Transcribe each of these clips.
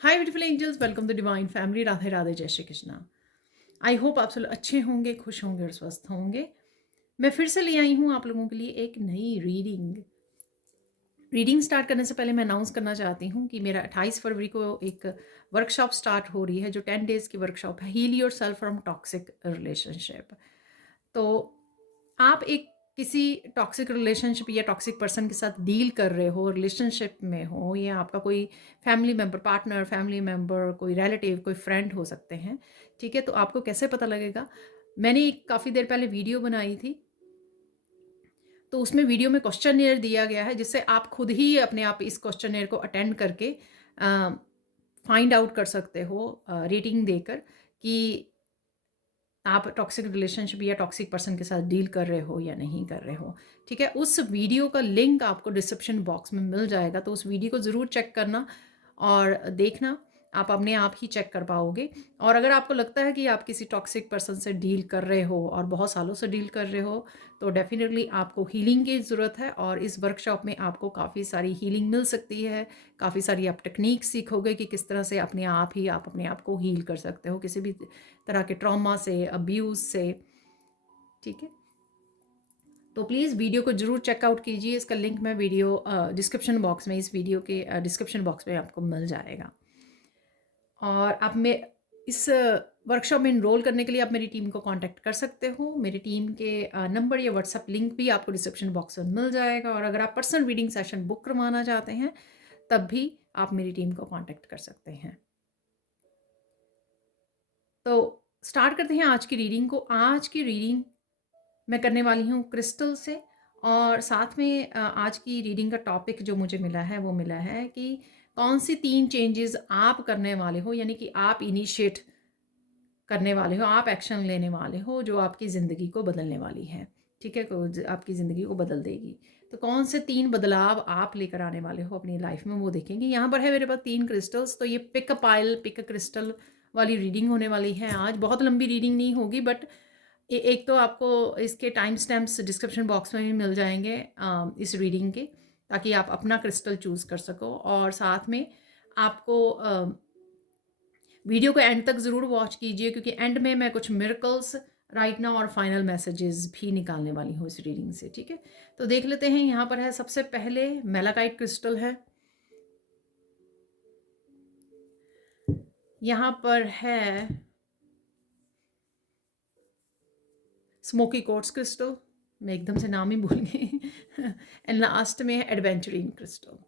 Hi beautiful angels, welcome to divine family. Radhe Radhe, जय Shri Krishna. I hope आप सब लोग अच्छे होंगे, खुश होंगे और स्वस्थ होंगे। मैं फिर से ले आई हूँ आप लोगों के लिए एक नई रीडिंग स्टार्ट करने से पहले मैं अनाउंस करना चाहती हूँ कि मेरा 28 फरवरी को एक वर्कशॉप स्टार्ट हो रही है, जो 10 डेज़ की वर्कशॉप है, heal yourself from toxic relationship. तो आप एक किसी टॉक्सिक रिलेशनशिप या टॉक्सिक पर्सन के साथ डील कर रहे हो, रिलेशनशिप में हो, या आपका कोई family member, partner, family member, कोई रिलेटिव, कोई फ्रेंड हो सकते हैं। ठीक है, तो आपको कैसे पता लगेगा? मैंने एक काफ़ी देर पहले वीडियो बनाई थी, तो उसमें वीडियो में क्वेश्चनएयर दिया गया है, जिससे आप खुद ही अपने आप इस क्वेश्चनएयर को अटेंड करके फाइंड आउट कर सकते हो, रेटिंग देकर, कि आप टॉक्सिक रिलेशनशिप या टॉक्सिक पर्सन के साथ डील कर रहे हो या नहीं कर रहे हो। ठीक है, उस वीडियो का लिंक आपको डिस्क्रिप्शन बॉक्स में मिल जाएगा, तो उस वीडियो को ज़रूर चेक करना और देखना। आप अपने आप ही चेक कर पाओगे। और अगर आपको लगता है कि आप किसी टॉक्सिक पर्सन से डील कर रहे हो और बहुत सालों से डील कर रहे हो, तो डेफिनेटली आपको हीलिंग की ज़रूरत है। और इस वर्कशॉप में आपको काफ़ी सारी हीलिंग मिल सकती है। काफ़ी सारी आप टेक्निक सीखोगे कि किस तरह से आप अपने आप को हील कर सकते हो किसी भी तरह के ट्रॉमा से, अब्यूज़ से। ठीक है, तो प्लीज़ वीडियो को ज़रूर चेकआउट कीजिए। इसका लिंक मैं वीडियो डिस्क्रिप्शन बॉक्स में, इस वीडियो के डिस्क्रिप्शन बॉक्स में आपको मिल जाएगा। और आप में इस वर्कशॉप में इनरोल करने के लिए आप मेरी टीम को कांटेक्ट कर सकते हो। मेरी टीम के नंबर या व्हाट्सएप लिंक भी आपको डिस्क्रिप्शन बॉक्स में मिल जाएगा। और अगर आप पर्सनल रीडिंग सेशन बुक करवाना चाहते हैं, तब भी आप मेरी टीम को कांटेक्ट कर सकते हैं। तो स्टार्ट करते हैं आज की रीडिंग को। आज की रीडिंग मैं करने वाली हूँ क्रिस्टल से। और साथ में आज की रीडिंग का टॉपिक जो मुझे मिला है, वो मिला है कि कौन सी 3 चेंजेस आप करने वाले हो, यानी कि आप इनिशिएट करने वाले हो, आप एक्शन लेने वाले हो, जो आपकी ज़िंदगी को बदलने वाली है। ठीक है, आपकी ज़िंदगी को बदल देगी। तो कौन से 3 बदलाव आप लेकर आने वाले हो अपनी लाइफ में, वो देखेंगे। यहाँ पर है मेरे पास 3 क्रिस्टल्स। तो ये pick a pile, pick a crystal वाली रीडिंग होने वाली है आज। बहुत लंबी रीडिंग नहीं होगी, बट एक तो आपको इसके टाइम स्टैम्प्स डिस्क्रिप्शन बॉक्स में भी मिल जाएंगे इस रीडिंग के, ताकि आप अपना क्रिस्टल चूज़ कर सको। और साथ में आपको वीडियो को एंड तक ज़रूर वॉच कीजिए, क्योंकि एंड में मैं कुछ मिरेकल्स, राइट नाउ और फाइनल मैसेजेस भी निकालने वाली हूँ इस रीडिंग से। ठीक है, तो देख लेते हैं। यहाँ पर है सबसे पहले मेलाकाइट क्रिस्टल है। यहाँ पर है स्मोकी क्वार्ट्ज क्रिस्टल, मैं एकदम से नाम ही भूल गई। एंड लास्ट में है एडवेंचरिंग क्रिस्टल।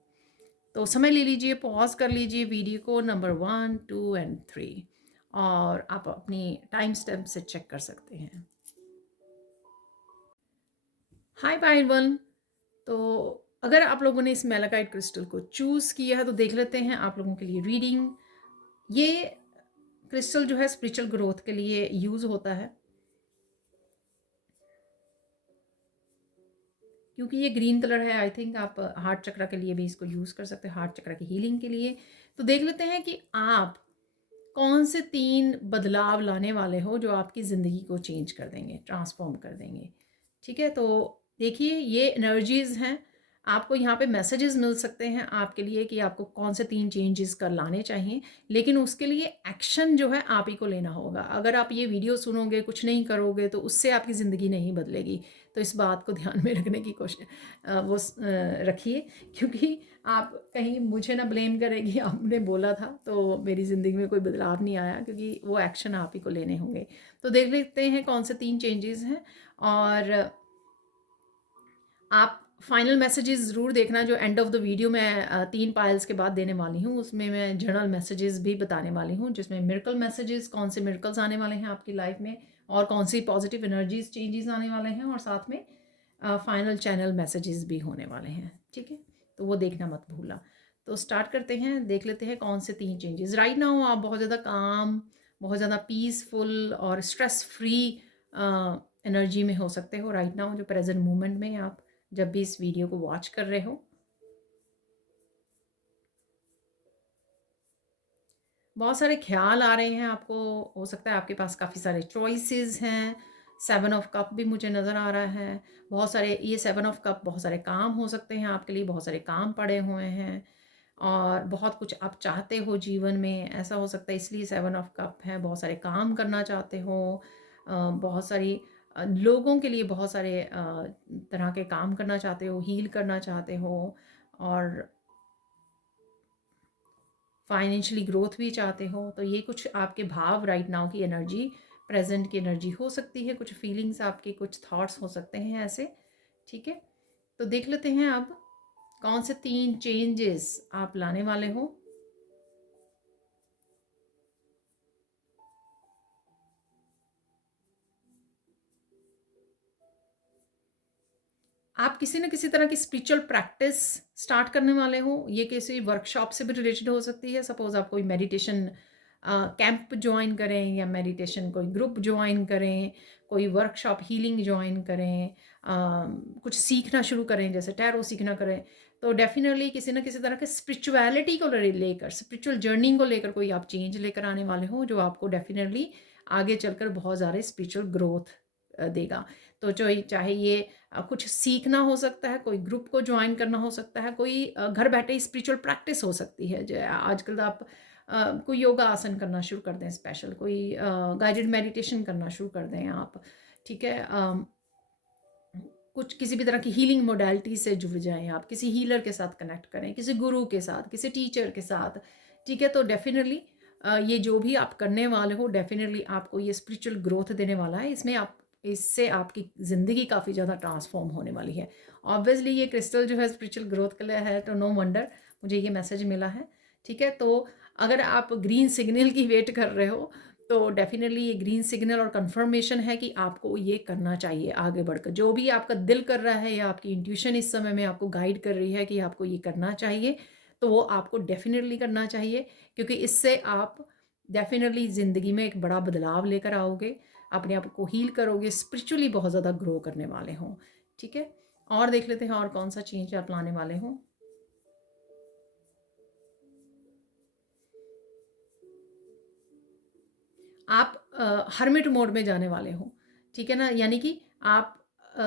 तो समय ले लीजिए, पॉज कर लीजिए वीडियो को, नंबर 1, 2 एंड 3, और आप अपनी टाइम स्टैम्प से चेक कर सकते हैं। Hi by one. तो अगर आप लोगों ने इस मेलाकाइट क्रिस्टल को चूज़ किया है, तो देख लेते हैं आप लोगों के लिए रीडिंग। ये क्रिस्टल जो है स्पिरिचुअल ग्रोथ के लिए यूज़ होता है, क्योंकि ये ग्रीन कलर है। आई थिंक आप हार्ट चक्रा के लिए भी इसको यूज़ कर सकते हैं, हार्ट चक्रा की हीलिंग के लिए। तो देख लेते हैं कि आप कौन से 3 बदलाव लाने वाले हो, जो आपकी ज़िंदगी को चेंज कर देंगे, ट्रांसफॉर्म कर देंगे। ठीक है, तो देखिए, ये एनर्जीज़ हैं। आपको यहाँ पे मैसेजेस मिल सकते हैं आपके लिए कि आपको कौन से 3 चेंजेस कर लाने चाहिए, लेकिन उसके लिए एक्शन जो है आप ही को लेना होगा। अगर आप ये वीडियो सुनोगे, कुछ नहीं करोगे, तो उससे आपकी ज़िंदगी नहीं बदलेगी। तो इस बात को ध्यान में रखने की कोशिश रखिए, क्योंकि आप कहीं मुझे ना ब्लेम करेंगी, आपने बोला था तो मेरी ज़िंदगी में कोई बदलाव नहीं आया, क्योंकि वो एक्शन आप ही को लेने होंगे। तो देख लेते हैं कौन से 3 चेंजेस हैं। और आप फाइनल मैसेजेस ज़रूर देखना, जो एंड ऑफ द वीडियो मैं 3 पाइल्स के बाद देने वाली हूँ। उसमें मैं जनरल मैसेजेस भी बताने वाली हूँ, जिसमें मिरेकल मैसेजेस, कौन से मिरेकल्स आने वाले हैं आपकी लाइफ में, और कौन सी पॉजिटिव एनर्जीज चेंजेस आने वाले हैं, और साथ में फाइनल चैनल मैसेजेस भी होने वाले हैं। ठीक है, तो वो देखना मत भूलना। तो स्टार्ट करते हैं, देख लेते हैं कौन से 3 चेंजेस। राइट नाउ आप बहुत ज़्यादा काम, बहुत ज़्यादा पीसफुल और स्ट्रेस फ्री एनर्जी में हो सकते हो राइट नाउ, जो प्रेजेंट मोमेंट में आप जब भी इस वीडियो को वॉच कर रहे हो। बहुत सारे ख्याल आ रहे हैं आपको, हो सकता है आपके पास काफ़ी सारे चॉइसेस हैं। 7 ऑफ कप भी मुझे नज़र आ रहा है। बहुत सारे, ये 7 ऑफ कप बहुत सारे काम हो सकते हैं आपके लिए, बहुत सारे काम पड़े हुए हैं। और बहुत कुछ आप चाहते हो जीवन में, ऐसा हो सकता है इसलिए 7 ऑफ कप है। बहुत सारे काम करना चाहते हो, बहुत सारी लोगों के लिए बहुत सारे तरह के काम करना चाहते हो, हील करना चाहते हो, और फाइनेंशियली ग्रोथ भी चाहते हो। तो ये कुछ आपके भाव राइट नाउ की एनर्जी, प्रेजेंट की एनर्जी हो सकती है। कुछ फीलिंग्स आपके, कुछ थॉट्स हो सकते हैं ऐसे। ठीक है, तो देख लेते हैं अब कौन से 3 चेंजेस आप लाने वाले हो। आप किसी न किसी तरह की स्पिरिचुअल प्रैक्टिस स्टार्ट करने वाले हो। ये किसी वर्कशॉप से भी रिलेटेड हो सकती है। सपोज आप कोई मेडिटेशन कैंप ज्वाइन करें, या मेडिटेशन कोई ग्रुप ज्वाइन करें, कोई वर्कशॉप हीलिंग ज्वाइन करें, कुछ सीखना शुरू करें, जैसे टैरो सीखना करें। तो डेफिनेटली किसी न किसी तरह के स्पिरिचुअलिटी को लेकर, स्पिरिचुअल जर्नी को लेकर कोई आप चेंज लेकर आने वाले हो, जो आपको डेफिनेटली आगे चलकर बहुत ज़्यादा स्पिरिचुअल ग्रोथ देगा। तो जो चाहे ये कुछ सीखना हो सकता है, कोई ग्रुप को ज्वाइन करना हो सकता है, कोई घर बैठे स्पिरिचुअल प्रैक्टिस हो सकती है। जो आजकल आप कोई योगा आसन करना शुरू कर दें, स्पेशल कोई गाइडेड मेडिटेशन करना शुरू कर दें आप। ठीक है, कुछ किसी भी तरह की हीलिंग मोडालिटी से जुड़ जाएं आप, किसी हीलर के साथ कनेक्ट करें, किसी गुरु के साथ, किसी टीचर के साथ। ठीक है, तो डेफिनेटली ये जो भी आप करने वाले हो, डेफिनेटली आपको ये स्पिरिचुअल ग्रोथ देने वाला है। इससे आपकी ज़िंदगी काफ़ी ज़्यादा ट्रांसफॉर्म होने वाली है। ऑब्वियसली ये क्रिस्टल जो है स्पिरिचुअल ग्रोथ के लिए है, तो नो वंडर मुझे ये मैसेज मिला है। ठीक है, तो अगर आप ग्रीन सिग्नल की वेट कर रहे हो, तो डेफिनेटली ये ग्रीन सिग्नल और कंफर्मेशन है कि आपको ये करना चाहिए आगे बढ़कर। जो भी आपका दिल कर रहा है, या आपकी इंट्यूशन इस समय में आपको गाइड कर रही है कि आपको ये करना चाहिए, तो वो आपको डेफिनेटली करना चाहिए, क्योंकि इससे आप डेफिनेटली ज़िंदगी में एक बड़ा बदलाव लेकर आओगे, अपने आप को हील करोगे, स्पिरिचुअली बहुत ज़्यादा ग्रो करने वाले हों। ठीक है, और देख लेते हैं और कौन सा चेंज आप लाने वाले हों। आप हर्मिट मोड में जाने वाले हो। ठीक है ना, यानी कि आप अ,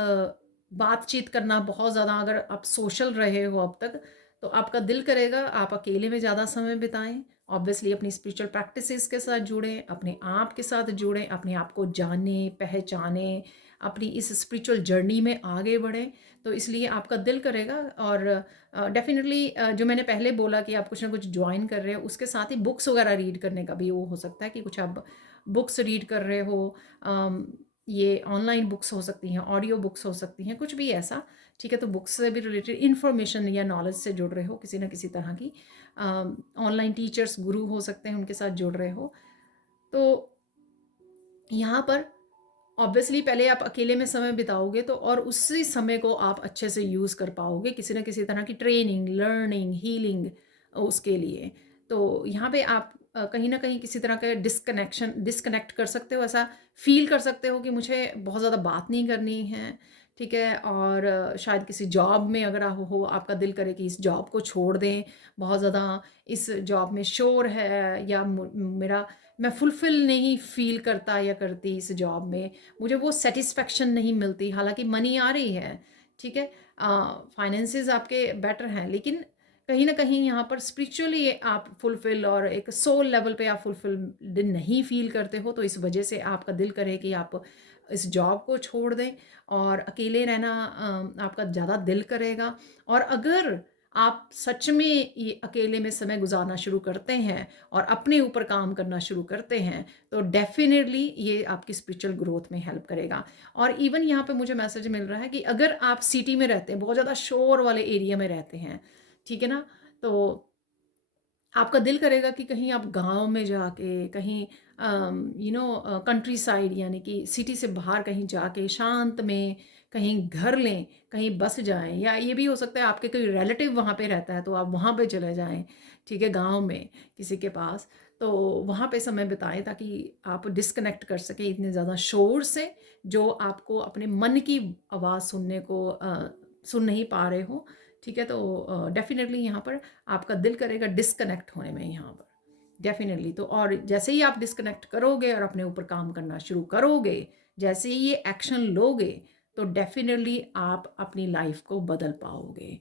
बातचीत करना बहुत ज़्यादा, अगर आप सोशल रहे हो अब तक, तो आपका दिल करेगा आप अकेले में ज़्यादा समय बिताएं। ऑब्वियसली अपनी स्पिरिचुअल प्रैक्टिसेस के साथ जुड़ें, अपने आप के साथ जुड़ें, अपने आप को जानें, पहचानें, अपनी इस स्पिरिचुअल जर्नी में आगे बढ़ें। तो इसलिए आपका दिल करेगा। और डेफिनेटली जो मैंने पहले बोला कि आप कुछ ना कुछ ज्वाइन कर रहे हो, उसके साथ ही बुक्स वगैरह रीड करने का भी वो हो सकता है कि कुछ आप बुक्स रीड कर रहे हो। ये ऑनलाइन बुक्स हो सकती हैं, ऑडियो बुक्स हो सकती हैं, कुछ भी ऐसा। ठीक है, तो बुक्स से भी रिलेटेड इन्फॉर्मेशन या नॉलेज से जुड़ रहे हो किसी ना किसी तरह की। ऑनलाइन टीचर्स, गुरु हो सकते हैं, उनके साथ जुड़ रहे हो। तो यहाँ पर ऑब्वियसली पहले आप अकेले में समय बिताओगे, तो और उसी समय को आप अच्छे से यूज़ कर पाओगे किसी न किसी तरह की ट्रेनिंग, लर्निंग, हीलिंग उसके लिए। तो यहाँ पे आप कहीं न कहीं किसी तरह का डिस्कनेक्ट कर सकते हो, ऐसा फ़ील कर सकते हो कि मुझे बहुत ज़्यादा बात नहीं करनी है। ठीक है, और शायद किसी जॉब में अगर आप हो, आपका दिल करे कि इस जॉब को छोड़ दें, बहुत ज़्यादा इस जॉब में शोर है, या मेरा मैं फुलफ़िल नहीं फ़ील करता या करती इस जॉब में, मुझे वो सैटिस्फैक्शन नहीं मिलती। हालाँकि मनी आ रही है, ठीक है, फाइनेंसेस आपके बेटर हैं, लेकिन कहीं न कहीं यहाँ पर स्पिरिचुअली आप फुलफ़िल और एक सोल लेवल पे आप फुलफ़िल्ड नहीं फ़ील करते हो, तो इस वजह से आपका दिल करे कि आप इस जॉब को छोड़ दें, और अकेले रहना आपका ज़्यादा दिल करेगा। और अगर आप सच में ये अकेले में समय गुज़ारना शुरू करते हैं और अपने ऊपर काम करना शुरू करते हैं, तो डेफ़िनेटली ये आपकी स्पिरिचुअल ग्रोथ में हेल्प करेगा। और इवन यहाँ पे मुझे मैसेज मिल रहा है कि अगर आप सिटी में रहते हैं, बहुत ज़्यादा शोर वाले एरिया में रहते हैं, ठीक है ना? तो आपका दिल करेगा कि कहीं आप गाँव में जाके, कहीं कंट्री साइड, यानी कि सिटी से बाहर कहीं जाके शांत में कहीं घर लें, कहीं बस जाएँ, या ये भी हो सकता है आपके कोई रिलेटिव वहाँ पे रहता है, तो आप वहाँ पे चले जाएँ, ठीक है, गाँव में किसी के पास। तो वहाँ पे समय बिताएँ, ताकि आप डिस्कनेक्ट कर सकें इतने ज़्यादा शोर से, जो आपको अपने मन की आवाज़ सुन नहीं पा रहे हो। ठीक है, तो डेफ़िनेटली यहाँ पर आपका दिल करेगा डिस्कनेक्ट होने में यहाँ पर, डेफ़िनेटली। तो और जैसे ही आप डिस्कनेक्ट करोगे और अपने ऊपर काम करना शुरू करोगे, जैसे ही ये एक्शन लोगे, तो डेफ़िनेटली आप अपनी लाइफ़ को बदल पाओगे।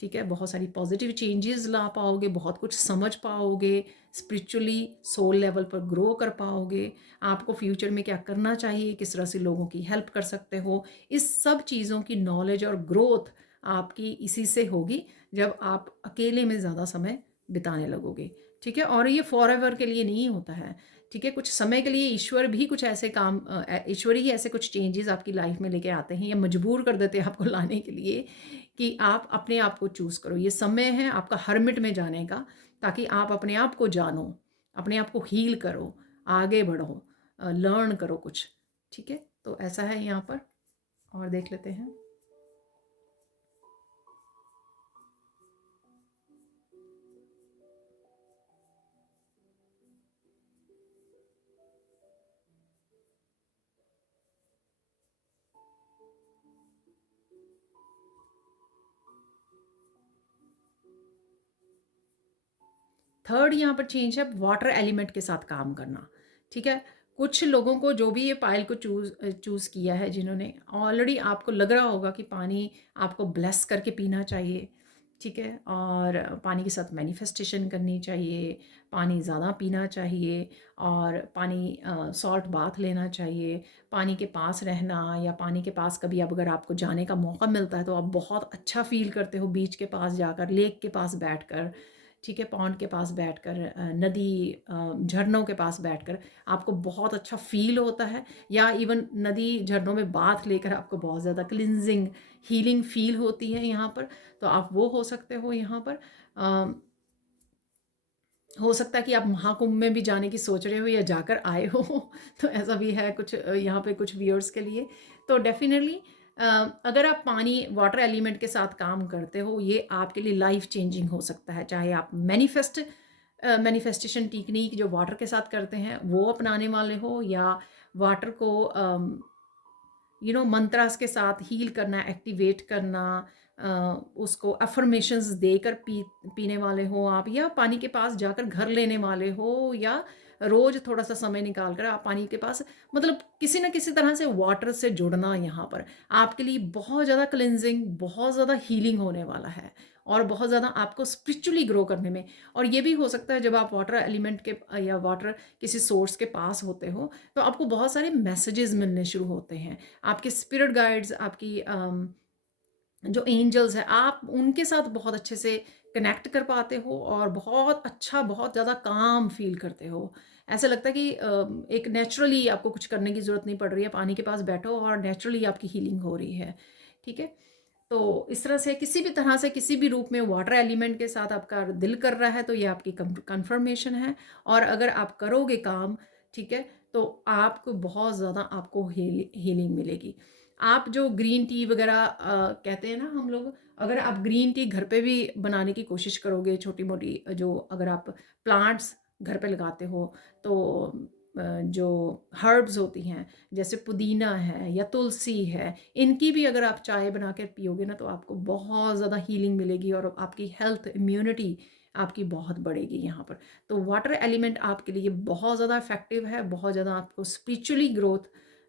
ठीक है, बहुत सारी पॉजिटिव चेंजेस ला पाओगे, बहुत कुछ समझ पाओगे, स्पिरिचुअली सोल लेवल पर ग्रो कर पाओगे। आपको फ्यूचर में क्या करना चाहिए, किस तरह से लोगों की हेल्प कर सकते हो, इस सब चीज़ों की नॉलेज और ग्रोथ आपकी इसी से होगी जब आप अकेले में ज़्यादा समय बिताने लगोगे। ठीक है, और ये फॉर एवर के लिए नहीं होता है। ठीक है, कुछ समय के लिए ईश्वर भी कुछ ऐसे काम ईश्वर ही ऐसे कुछ चेंजेस आपकी लाइफ में लेके आते हैं या मजबूर कर देते हैं आपको लाने के लिए कि आप अपने आप को चूज़ करो। ये समय है आपका हर्मिट में जाने का, ताकि आप अपने आप को जानो, अपने आप को हील करो, आगे बढ़ो, लर्न करो कुछ। ठीक है, तो ऐसा है यहाँ पर। और देख लेते हैं। थर्ड यहाँ पर चेंज है वाटर एलिमेंट के साथ काम करना। ठीक है, कुछ लोगों को जो भी ये पायल को चूज़ किया है, जिन्होंने ऑलरेडी आपको लग रहा होगा कि पानी आपको ब्लेस करके पीना चाहिए। ठीक है, और पानी के साथ मैनिफेस्टेशन करनी चाहिए, पानी ज़्यादा पीना चाहिए, और पानी सॉल्ट बाथ लेना चाहिए, पानी के पास रहना, या पानी के पास कभी अब अगर आपको जाने का मौका मिलता है तो आप बहुत अच्छा फील करते हो बीच के पास जाकर, लेक के पास बैठकर। ठीक है, पॉन्ड के पास बैठकर, नदी, झरनों के पास बैठकर आपको बहुत अच्छा फ़ील होता है, या इवन नदी झरनों में बाथ लेकर आपको बहुत ज़्यादा क्लिनजिंग हीलिंग फ़ील होती है यहाँ पर। तो आप वो हो सकते हो यहाँ पर। हो सकता है कि आप महाकुंभ में भी जाने की सोच रहे हो या जाकर आए हो तो ऐसा भी है कुछ यहाँ पे कुछ व्यूअर्स के लिए। तो डेफिनेटली अगर आप पानी वाटर एलिमेंट के साथ काम करते हो, ये आपके लिए लाइफ चेंजिंग हो सकता है। चाहे आप मैनिफेस्टेशन टेक्निक जो वाटर के साथ करते हैं वो अपनाने वाले हो, या वाटर को मंत्रास के साथ हील करना, एक्टिवेट करना, उसको अफर्मेशंस देकर पीने वाले हो आप, या पानी के पास जाकर घर लेने वाले हो, या रोज थोड़ा सा समय निकाल कर आप पानी के पास, मतलब किसी ना किसी तरह से वाटर से जुड़ना यहाँ पर आपके लिए बहुत ज़्यादा क्लिनजिंग, बहुत ज़्यादा हीलिंग होने वाला है, और बहुत ज़्यादा आपको स्पिरिचुअली ग्रो करने में। और ये भी हो सकता है जब आप वाटर एलिमेंट के या वाटर किसी सोर्स के पास होते हो तो आपको बहुत सारे मैसेजेस मिलने शुरू होते हैं। आपके स्पिरिट गाइड्स, आपकी जो एंजल्स हैं, आप उनके साथ बहुत अच्छे से कनेक्ट कर पाते हो, और बहुत अच्छा, बहुत ज़्यादा काम फील करते हो। ऐसा लगता है कि एक नेचुरली आपको कुछ करने की ज़रूरत नहीं पड़ रही है, पानी के पास बैठो और नेचुरली आपकी हीलिंग हो रही है। ठीक है, तो इस तरह से किसी भी तरह से किसी भी रूप में वाटर एलिमेंट के साथ आपका दिल कर रहा है तो ये आपकी कंफर्मेशन है। और अगर आप करोगे काम, ठीक है, तो आपको बहुत ज़्यादा आपको हीलिंग मिलेगी। आप जो ग्रीन टी वगैरह कहते हैं ना हम लोग, अगर आप ग्रीन टी घर पे भी बनाने की कोशिश करोगे, छोटी मोटी जो अगर आप प्लांट्स घर पे लगाते हो, तो जो हर्ब्स होती हैं जैसे पुदीना है या तुलसी है, इनकी भी अगर आप चाय बना कर पियोगे ना तो आपको बहुत ज़्यादा हीलिंग मिलेगी, और आपकी हेल्थ इम्यूनिटी आपकी बहुत बढ़ेगी यहाँ पर। तो वाटर एलिमेंट आपके लिए बहुत ज़्यादा इफ़ेक्टिव है, बहुत ज़्यादा आपको स्पिरिचुअली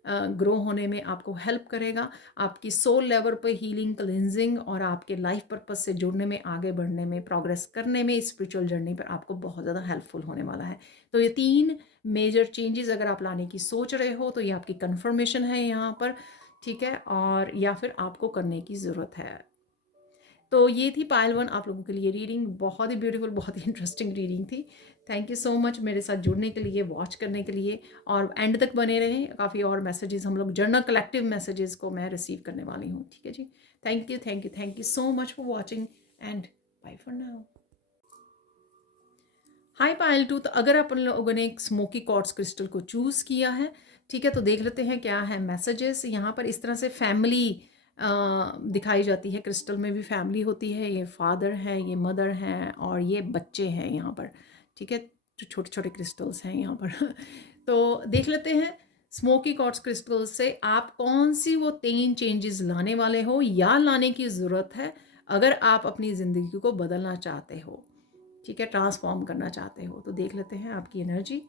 ग्रो होने में आपको हेल्प करेगा, आपकी सोल लेवल पर हीलिंग, क्लिनजिंग, और आपके लाइफ पर्पस से जुड़ने में, आगे बढ़ने में, प्रोग्रेस करने में, स्पिरिचुअल जर्नी पर आपको बहुत ज़्यादा हेल्पफुल होने वाला है। तो ये 3 मेजर चेंजेस अगर आप लाने की सोच रहे हो तो ये आपकी कन्फर्मेशन है यहाँ पर। ठीक है, और या फिर आपको करने की ज़रूरत है। तो ये थी पायल 1 आप लोगों के लिए रीडिंग, बहुत ही ब्यूटीफुल, बहुत ही इंटरेस्टिंग रीडिंग थी। थैंक यू सो मच मेरे साथ जुड़ने के लिए, वॉच करने के लिए, और एंड तक बने रहें। काफ़ी और मैसेजेस हम लोग जर्नल कलेक्टिव मैसेजेस को मैं रिसीव करने वाली हूँ। ठीक है जी, thank you, thank you, thank you so much for watching, and bye for now. Hi Payal 2, तो अगर अपन लोगों ने एक स्मोकी क्वार्ट्ज क्रिस्टल को चूज़ किया है, ठीक है, तो देख लेते हैं क्या है मैसेजेस। यहाँ पर इस तरह से फैमिली दिखाई जाती है, क्रिस्टल में भी फैमिली होती है, ये फादर है, ये मदर हैं, और ये बच्चे हैं यहाँ पर। ठीक है, जो छोटे छोटे क्रिस्टल्स हैं यहाँ पर तो देख लेते हैं स्मोकी क्वार्ट्ज क्रिस्टल से आप कौन सी वो 3 चेंजेस लाने वाले हो या लाने की ज़रूरत है, अगर आप अपनी ज़िंदगी को बदलना चाहते हो। ठीक है, ट्रांसफॉर्म करना चाहते हो। तो देख लेते हैं आपकी एनर्जी।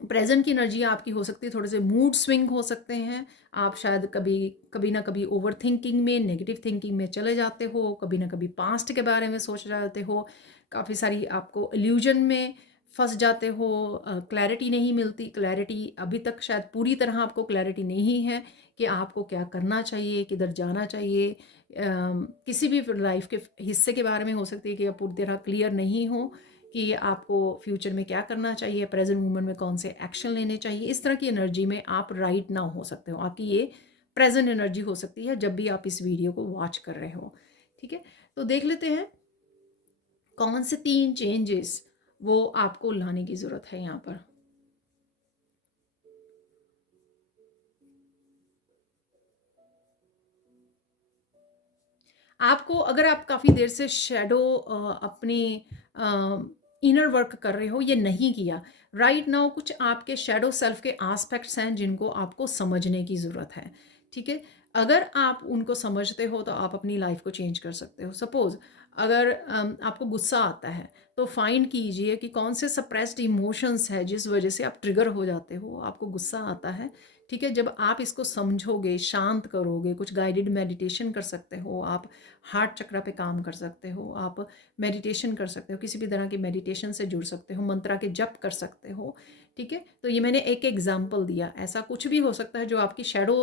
प्रेजेंट की एनर्जी आपकी हो सकती है, थोड़े से मूड स्विंग हो सकते हैं। आप शायद कभी कभी ना कभी ओवर थिंकिंग में, नेगेटिव थिंकिंग में चले जाते हो, कभी ना कभी पास्ट के बारे में सोच जाते हो, काफ़ी सारी आपको इल्यूजन में फंस जाते हो, क्लैरिटी नहीं मिलती। क्लैरिटी अभी तक शायद पूरी तरह आपको क्लैरिटी नहीं है कि आपको क्या करना चाहिए, किधर जाना चाहिए। किसी भी लाइफ के हिस्से के बारे में हो सकती है कि आप पूरी तरह क्लियर नहीं हो कि आपको फ्यूचर में क्या करना चाहिए, प्रेजेंट मोमेंट में कौन से एक्शन लेने चाहिए। इस तरह की एनर्जी में आप राइट ना हो सकते हो। आपकी ये प्रेजेंट एनर्जी हो सकती है जब भी आप इस वीडियो को वॉच कर रहे हो। ठीक है, तो देख लेते हैं कौन से 3 चेंजेस वो आपको लाने की ज़रूरत है यहाँ पर। आपको, अगर आप काफ़ी देर से शैडो अपने इनर वर्क कर रहे हो, ये नहीं किया राइट नाउ, कुछ आपके शैडो सेल्फ के एस्पेक्ट्स हैं जिनको आपको समझने की ज़रूरत है। ठीक है, अगर आप उनको समझते हो तो आप अपनी लाइफ को चेंज कर सकते हो। सपोज़ अगर आपको गुस्सा आता है तो फाइंड कीजिए कि कौन से सप्रेस्ड इमोशंस है जिस वजह से आप ट्रिगर हो जाते हो, आपको गुस्सा आता है। ठीक है, जब आप इसको समझोगे, शांत करोगे, कुछ गाइडेड मेडिटेशन कर सकते हो आप, हार्ट चक्र पे काम कर सकते हो आप, मेडिटेशन कर सकते हो, किसी भी तरह की मेडिटेशन से जुड़ सकते हो, मंत्रा के जप कर सकते हो। ठीक है, तो ये मैंने एक एग्जाम्पल दिया, ऐसा कुछ भी हो सकता है जो आपकी शैडो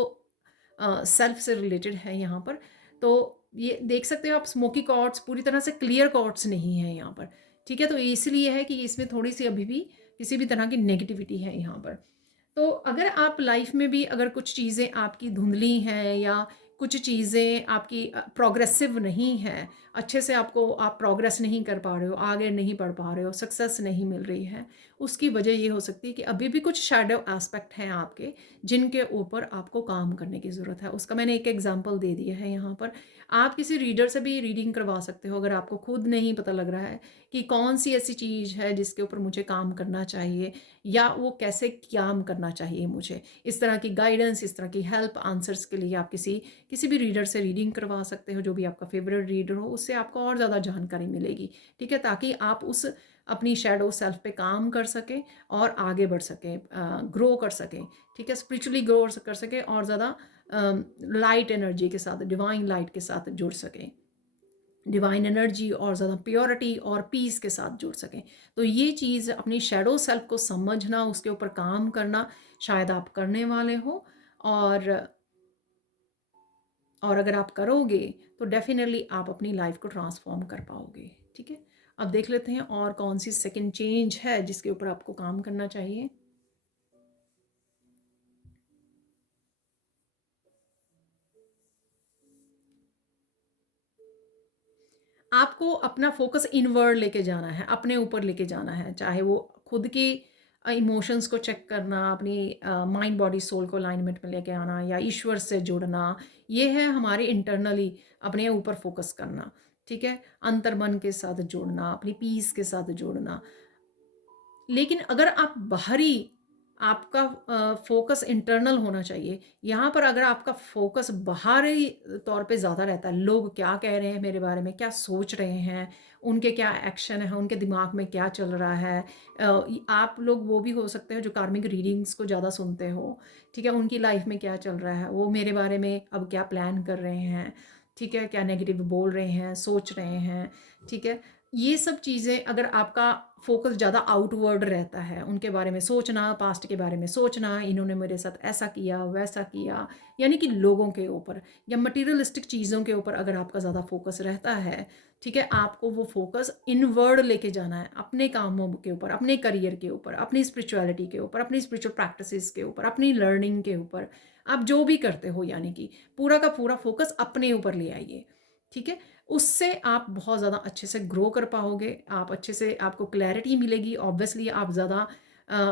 सेल्फ से रिलेटेड है यहाँ पर। तो ये देख सकते हो आप, स्मोकी कॉर्ड्स पूरी तरह से क्लियर कॉर्ड्स नहीं है यहाँ पर। ठीक है, तो इसलिए है कि इसमें थोड़ी सी अभी भी किसी भी तरह की नेगेटिविटी है यहाँ पर। तो अगर आप लाइफ में भी अगर कुछ चीज़ें आपकी धुंधली हैं या कुछ चीज़ें आपकी प्रोग्रेसिव नहीं हैं, अच्छे से आपको, आप प्रोग्रेस नहीं कर पा रहे हो, आगे नहीं बढ़ पा रहे हो, सक्सेस नहीं मिल रही है, उसकी वजह ये हो सकती है कि अभी भी कुछ शैडो एस्पेक्ट हैं आपके जिनके ऊपर आपको काम करने की ज़रूरत है। उसका मैंने एक एग्जांपल दे दिया है यहाँ पर। आप किसी रीडर से भी रीडिंग करवा सकते हो अगर आपको खुद नहीं पता लग रहा है कि कौन सी ऐसी चीज़ है जिसके ऊपर मुझे काम करना चाहिए या वो कैसे काम करना चाहिए मुझे। इस तरह की गाइडेंस, इस तरह की हेल्प, आंसर्स के लिए आप किसी किसी भी रीडर से रीडिंग करवा सकते हो, जो भी आपका फेवरेट रीडर हो, उससे आपको और ज़्यादा जानकारी मिलेगी। ठीक है, ताकि आप उस अपनी शैडो सेल्फ पे काम कर सकें और आगे बढ़ सकें, ग्रो कर सकें। ठीक है, स्पिरिचुअली ग्रो कर सकें और ज़्यादा लाइट एनर्जी के साथ, डिवाइन लाइट के साथ जुड़ सकें, डिवाइन एनर्जी और ज़्यादा प्योरिटी और पीस के साथ जुड़ सकें। तो ये चीज़, अपनी शैडो सेल्फ को समझना, उसके ऊपर काम करना, शायद आप करने वाले हो। और और अगर आप करोगे तो डेफिनेटली आप अपनी लाइफ को ट्रांसफॉर्म कर पाओगे। ठीक है, अब देख लेते हैं और कौन सी सेकंड चेंज है जिसके ऊपर आपको काम करना चाहिए। आपको अपना फोकस इनवर्ड लेके जाना है, अपने ऊपर लेके जाना है, चाहे वो खुद की इमोशंस को चेक करना, अपनी माइंड बॉडी सोल को अलाइनमेंट में लेके आना या ईश्वर से जुड़ना। ये है हमारे इंटरनली अपने ऊपर फोकस करना। ठीक है, अंतर्मन के साथ जुड़ना, अपनी पीस के साथ जुड़ना। लेकिन अगर आप बाहरी, आपका फोकस इंटरनल होना चाहिए। यहाँ पर अगर आपका फोकस बाहरी तौर पे ज़्यादा रहता है, लोग क्या कह रहे हैं मेरे बारे में, क्या सोच रहे हैं, उनके क्या एक्शन है, उनके दिमाग में क्या चल रहा है। आप लोग वो भी हो सकते हो जो कार्मिक रीडिंग्स को ज़्यादा सुनते हो। ठीक है, उनकी लाइफ में क्या चल रहा है, वो मेरे बारे में अब क्या प्लान कर रहे हैं। ठीक है, क्या नेगेटिव बोल रहे हैं, सोच रहे हैं। ठीक है, ये सब चीज़ें, अगर आपका फोकस ज़्यादा आउटवर्ड रहता है, उनके बारे में सोचना, पास्ट के बारे में सोचना, इन्होंने मेरे साथ ऐसा किया, वैसा किया, यानी कि लोगों के ऊपर या मटीरियलिस्टिक चीज़ों के ऊपर अगर आपका ज़्यादा फोकस रहता है। ठीक है, आपको वो फोकस इनवर्ड लेके जाना है, अपने कामों के ऊपर, अपने करियर के ऊपर, अपनी स्पिरिचुअलिटी के ऊपर, अपनी स्पिरिचुअल प्रैक्टिसेस के ऊपर, अपनी लर्निंग के ऊपर। आप जो भी करते हो, यानी कि पूरा का पूरा फोकस अपने ऊपर ले आइए। ठीक है, उससे आप बहुत ज़्यादा अच्छे से ग्रो कर पाओगे, आप अच्छे से, आपको क्लैरिटी मिलेगी, ऑब्वियसली आप ज़्यादा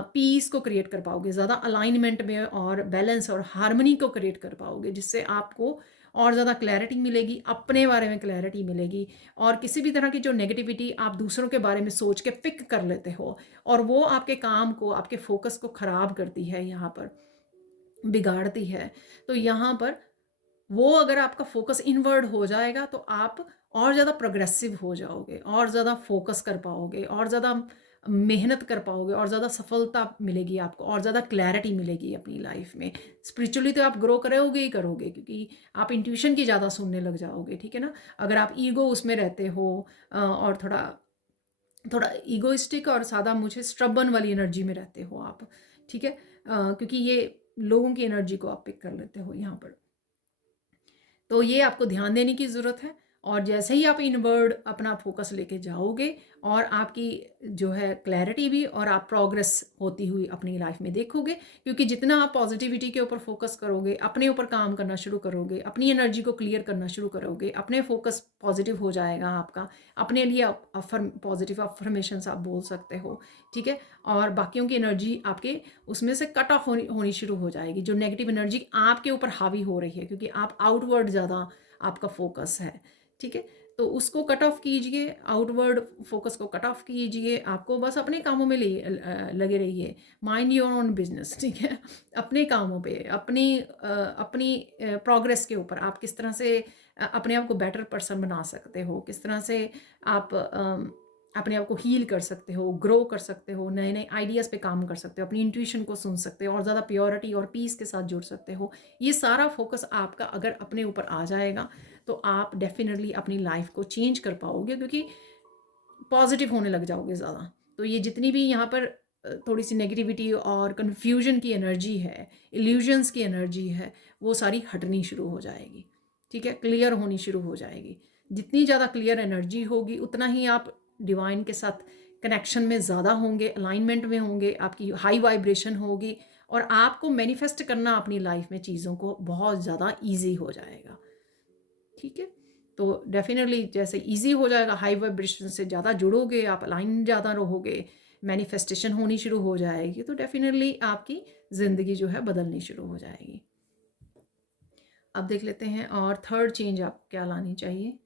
पीस को क्रिएट कर पाओगे, ज़्यादा अलाइनमेंट में और बैलेंस और हार्मनी को क्रिएट कर पाओगे, जिससे आपको और ज़्यादा क्लैरिटी मिलेगी, अपने बारे में क्लैरिटी मिलेगी। और किसी भी तरह की जो नेगेटिविटी आप दूसरों के बारे में सोच के पिक कर लेते हो, और वो आपके काम को, आपके फोकस को ख़राब करती है, यहाँ पर बिगाड़ती है। तो यहाँ पर वो, अगर आपका फोकस इनवर्ड हो जाएगा तो आप और ज़्यादा प्रोग्रेसिव हो जाओगे, और ज़्यादा फोकस कर पाओगे, और ज़्यादा मेहनत कर पाओगे और ज़्यादा सफलता मिलेगी आपको और ज़्यादा क्लैरिटी मिलेगी अपनी लाइफ में। स्पिरिचुअली तो आप ग्रो करोगे ही करोगे, क्योंकि आप इंट्यूशन की ज़्यादा सुनने लग जाओगे, ठीक है ना। अगर आप ईगो उसमें रहते हो और थोड़ा थोड़ा ईगोइस्टिक और सादा मुझे स्ट्रबन वाली एनर्जी में रहते हो आप, ठीक है। क्योंकि ये लोगों की एनर्जी को आप पिक कर लेते हो यहाँ पर। तो ये आपको ध्यान देने की ज़रूरत है। और जैसे ही आप इनवर्ड अपना फोकस लेके जाओगे और आपकी जो है क्लैरिटी भी और आप प्रोग्रेस होती हुई अपनी लाइफ में देखोगे, क्योंकि जितना आप पॉजिटिविटी के ऊपर फोकस करोगे, अपने ऊपर काम करना शुरू करोगे, अपनी एनर्जी को क्लियर करना शुरू करोगे, अपने फोकस पॉजिटिव हो जाएगा आपका, अपने लिए पॉजिटिव अफर्मेशंस आप बोल सकते हो, ठीक है। और बाकियों की एनर्जी आपके उसमें से कट ऑफ होनी शुरू हो जाएगी, जो नेगेटिव एनर्जी आपके ऊपर हावी हो रही है, क्योंकि आप आउटवर्ड ज़्यादा आपका फोकस है, ठीक है। तो उसको कट ऑफ कीजिए, आउटवर्ड फोकस को कट ऑफ कीजिए। आपको बस अपने कामों में लगे रहिए, माइंड योर ओन बिजनेस, ठीक है। अपने कामों पे, अपनी प्रोग्रेस के ऊपर आप किस तरह से अपने आप को बेटर पर्सन बना सकते हो, किस तरह से आप अपने आप को हील कर सकते हो, ग्रो कर सकते हो, नए नए आइडियाज़ पे काम कर सकते हो, अपनी इंट्यूशन को सुन सकते हो और ज़्यादा प्योरिटी और पीस के साथ जुड़ सकते हो। ये सारा फोकस आपका अगर अपने ऊपर आ जाएगा तो आप डेफिनेटली अपनी लाइफ को चेंज कर पाओगे, क्योंकि पॉजिटिव होने लग जाओगे ज़्यादा। तो ये जितनी भी यहाँ पर थोड़ी सी नेगेटिविटी और कन्फ्यूजन की एनर्जी है, इल्यूजन्स की एनर्जी है, वो सारी हटनी शुरू हो जाएगी, ठीक है, क्लियर होनी शुरू हो जाएगी। जितनी ज़्यादा क्लियर एनर्जी होगी उतना ही आप डिवाइन के साथ कनेक्शन में ज़्यादा होंगे, अलाइनमेंट में होंगे, आपकी हाई वाइब्रेशन होगी और आपको मैनिफेस्ट करना अपनी लाइफ में चीज़ों को बहुत ज़्यादा ईजी हो जाएगा, ठीक है। तो डेफिनेटली जैसे इजी हो जाएगा, हाई वाइब्रेशन से ज़्यादा जुड़ोगे आप, अलाइन ज़्यादा रहोगे, मैनिफेस्टेशन होनी शुरू हो जाएगी, तो डेफिनेटली आपकी ज़िंदगी जो है बदलनी शुरू हो जाएगी। अब देख लेते हैं और थर्ड चेंज आप क्या लानी चाहिए।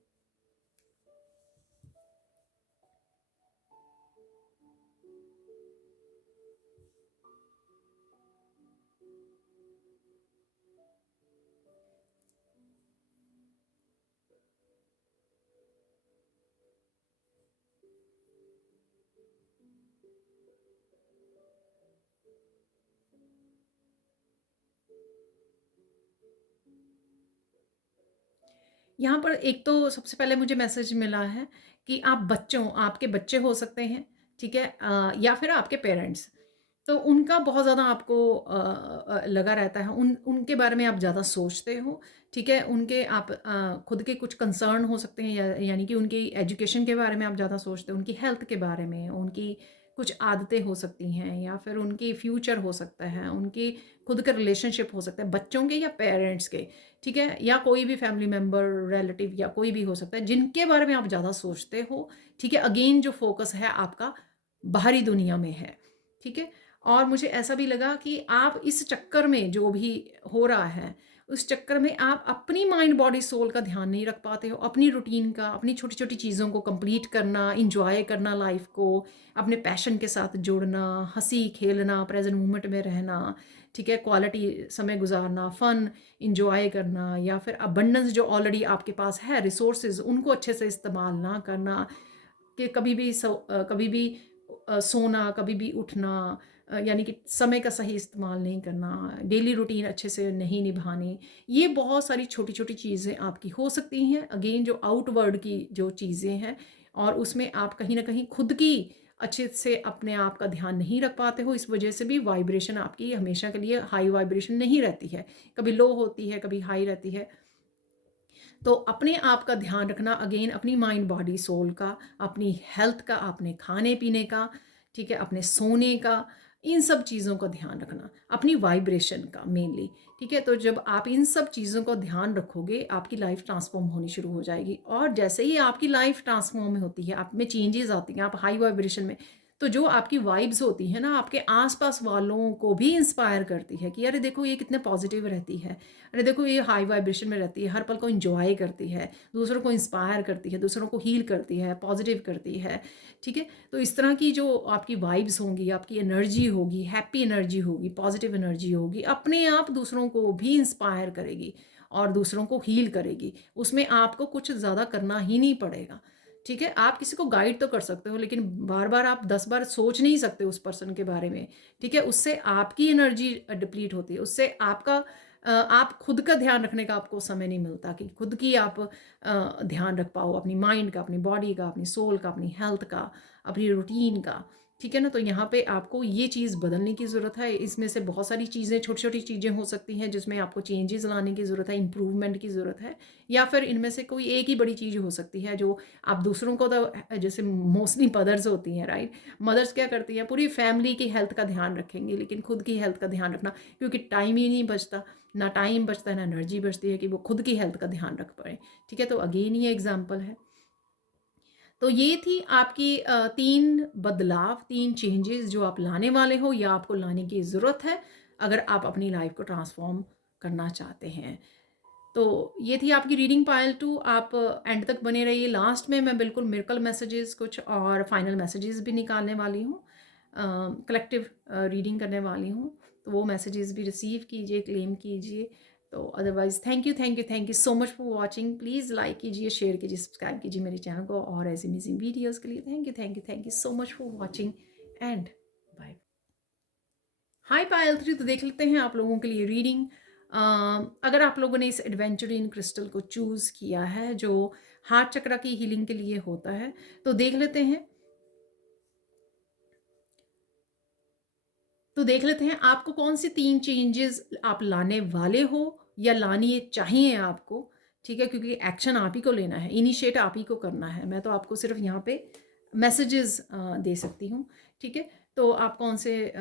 यहाँ पर एक तो सबसे पहले मुझे मैसेज मिला है कि आपके बच्चे हो सकते हैं, ठीक है, या फिर आपके पेरेंट्स, तो उनका बहुत ज़्यादा आपको लगा रहता है, उनके बारे में आप ज़्यादा सोचते हो, ठीक है। उनके आप खुद के कुछ कंसर्न हो सकते हैं, यानी कि उनकी एजुकेशन के बारे में आप ज़्यादा सोचते हो, उनकी हेल्थ के बारे में, उनकी कुछ आदतें हो सकती हैं, या फिर उनकी फ्यूचर हो सकता है, उनकी खुद का रिलेशनशिप हो सकता है, बच्चों के या पेरेंट्स के, ठीक है, या कोई भी फैमिली मेम्बर, रिलेटिव या कोई भी हो सकता है, जिनके बारे में आप ज़्यादा सोचते हो, ठीक है। अगेन जो फोकस है आपका बाहरी दुनिया में है, ठीक है। और मुझे ऐसा भी लगा कि आप इस चक्कर में जो भी हो रहा है, उस चक्कर में आप अपनी माइंड बॉडी सोल का ध्यान नहीं रख पाते हो, अपनी रूटीन का, अपनी छोटी छोटी चीज़ों को कंप्लीट करना, इंजॉय करना लाइफ को, अपने पैशन के साथ जुड़ना, हंसी खेलना, प्रेजेंट मोमेंट में रहना, ठीक है, क्वालिटी समय गुजारना, फन इंजॉय करना, या फिर अबंडेंस जो ऑलरेडी आपके पास है रिसोर्सेज, उनको अच्छे से इस्तेमाल ना करना, कि कभी भी सोना, कभी भी उठना, यानी कि समय का सही इस्तेमाल नहीं करना, डेली रूटीन अच्छे से नहीं निभानी, ये बहुत सारी छोटी छोटी चीज़ें आपकी हो सकती हैं, अगेन जो आउटवर्ड की जो चीज़ें हैं, और उसमें आप कहीं ना कहीं खुद की अच्छे से अपने आप का ध्यान नहीं रख पाते हो, इस वजह से भी वाइब्रेशन आपकी हमेशा के लिए हाई वाइब्रेशन नहीं रहती है, कभी लो होती है, कभी हाई रहती है। तो अपने आप का ध्यान रखना, अगेन अपनी माइंड बॉडी सोल का, अपनी हेल्थ का, अपने खाने पीने का, ठीक है, अपने सोने का, इन सब चीज़ों का ध्यान रखना, अपनी वाइब्रेशन का मेनली, ठीक है। तो जब आप इन सब चीज़ों का ध्यान रखोगे, आपकी लाइफ ट्रांसफॉर्म होनी शुरू हो जाएगी, और जैसे ही आपकी लाइफ ट्रांसफॉर्म होती है, आप में चेंजेस आती हैं, आप हाई वाइब्रेशन में, तो जो आपकी वाइब्स होती है ना, आपके आसपास वालों को भी इंस्पायर करती है कि अरे देखो ये कितने पॉजिटिव रहती है, अरे देखो ये हाई वाइब्रेशन में रहती है, हर पल को इंजॉय करती है, दूसरों को इंस्पायर करती है, दूसरों को हील करती है, पॉजिटिव करती है, ठीक है। तो इस तरह की जो आपकी वाइब्स होंगी, आपकी एनर्जी होगी, हैप्पी एनर्जी होगी, पॉजिटिव एनर्जी होगी, अपने आप दूसरों को भी इंस्पायर करेगी और दूसरों को हील करेगी, उसमें आपको कुछ ज़्यादा करना ही नहीं पड़ेगा, ठीक है? आप किसी को गाइड तो कर सकते हो, लेकिन बार-बार आप 10 बार सोच नहीं सकते उस पर्सन के बारे में, ठीक है? उससे आपकी एनर्जी डिप्लीट होती है, उससे आपका आप खुद का ध्यान रखने का आपको समय नहीं मिलता कि खुद की आप ध्यान रख पाओ, अपनी माइंड का, अपनी बॉडी का, अपनी सोल का, अपनी हेल्थ का, अपनी रूटीन का, ठीक है ना? तो यहाँ पे आपको ये चीज़ बदलने की ज़रूरत है। इसमें से बहुत सारी चीज़ें, छोटी-छोटी चीज़ें हो सकती हैं जिसमें आपको चेंजेस लाने की ज़रूरत है, इम्प्रूवमेंट की ज़रूरत है, या फिर इनमें से कोई एक ही बड़ी चीज़ हो सकती है जो आप दूसरों को तो जैसे मोस्टली मदर्स होती हैं, राइट? मदर्स क्या करती हैं, पूरी फैमिली की हेल्थ का ध्यान रखेंगी, लेकिन खुद की हेल्थ का ध्यान रखना, क्योंकि टाइम ही नहीं बचता, ना टाइम बचता है, ना एनर्जी बचती है कि वो खुद की हेल्थ का ध्यान रख पाएँ, ठीक है? तो अगेन ये एग्ज़ाम्पल है। तो ये थी आपकी 3 बदलाव, 3 चेंजेस जो आप लाने वाले हो या आपको लाने की ज़रूरत है, अगर आप अपनी लाइफ़ को ट्रांसफ़ॉर्म करना चाहते हैं। तो ये थी आपकी रीडिंग पायल 2। आप एंड तक बने रहिए। लास्ट में मैं बिल्कुल मिरेकल मैसेजेस कुछ और फाइनल मैसेजेस भी निकालने वाली हूँ, कलेक्टिव रीडिंग करने वाली हूँ, तो वो मैसेजेस भी रिसीव कीजिए, क्लेम कीजिए। तो otherwise thank you so much for watching. Please like कीजिए, शेयर कीजिए, सब्सक्राइब कीजिए मेरे चैनल को और ऐसी अमेजिंग वीडियोज़ के लिए। Thank you so much for watching and bye. Hi Payal 3, तो देख लेते हैं आप लोगों के लिए रीडिंग। अगर आप लोगों ने इस एडवेंचर इन क्रिस्टल को चूज़ किया है जो हार्ट चक्र की हीलिंग के लिए होता है, तो देख लेते हैं। आपको कौन सी 3 चेंजेस आप लाने वाले हो या लानी चाहिए आपको, ठीक है? क्योंकि एक्शन आप ही को लेना है, इनिशिएट आप ही को करना है। मैं तो आपको सिर्फ यहाँ पे मैसेजेस दे सकती हूँ, ठीक है? तो आप कौन से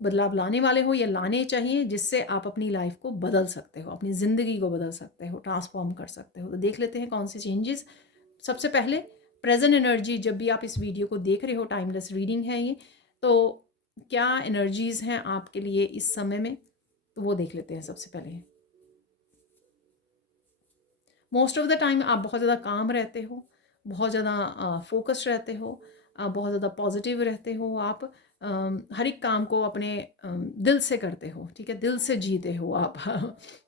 बदलाव लाने वाले हो या लाने चाहिए जिससे आप अपनी लाइफ को बदल सकते हो, अपनी ज़िंदगी को बदल सकते हो, ट्रांसफ़ॉर्म कर सकते हो। तो देख लेते हैं कौन से चेंजेस। सबसे पहले प्रेज़ेंट एनर्जी, जब भी आप इस वीडियो को देख रहे हो, टाइमलेस रीडिंग है ये, तो क्या एनर्जीज़ हैं आपके लिए इस समय में, तो वो देख लेते हैं सबसे पहले। मोस्ट ऑफ द टाइम आप बहुत ज़्यादा काम रहते हो, बहुत ज़्यादा फोकस्ड रहते हो, बहुत ज़्यादा पॉजिटिव रहते हो आप, हर एक काम को अपने दिल से करते हो, ठीक है? दिल से जीते हो आप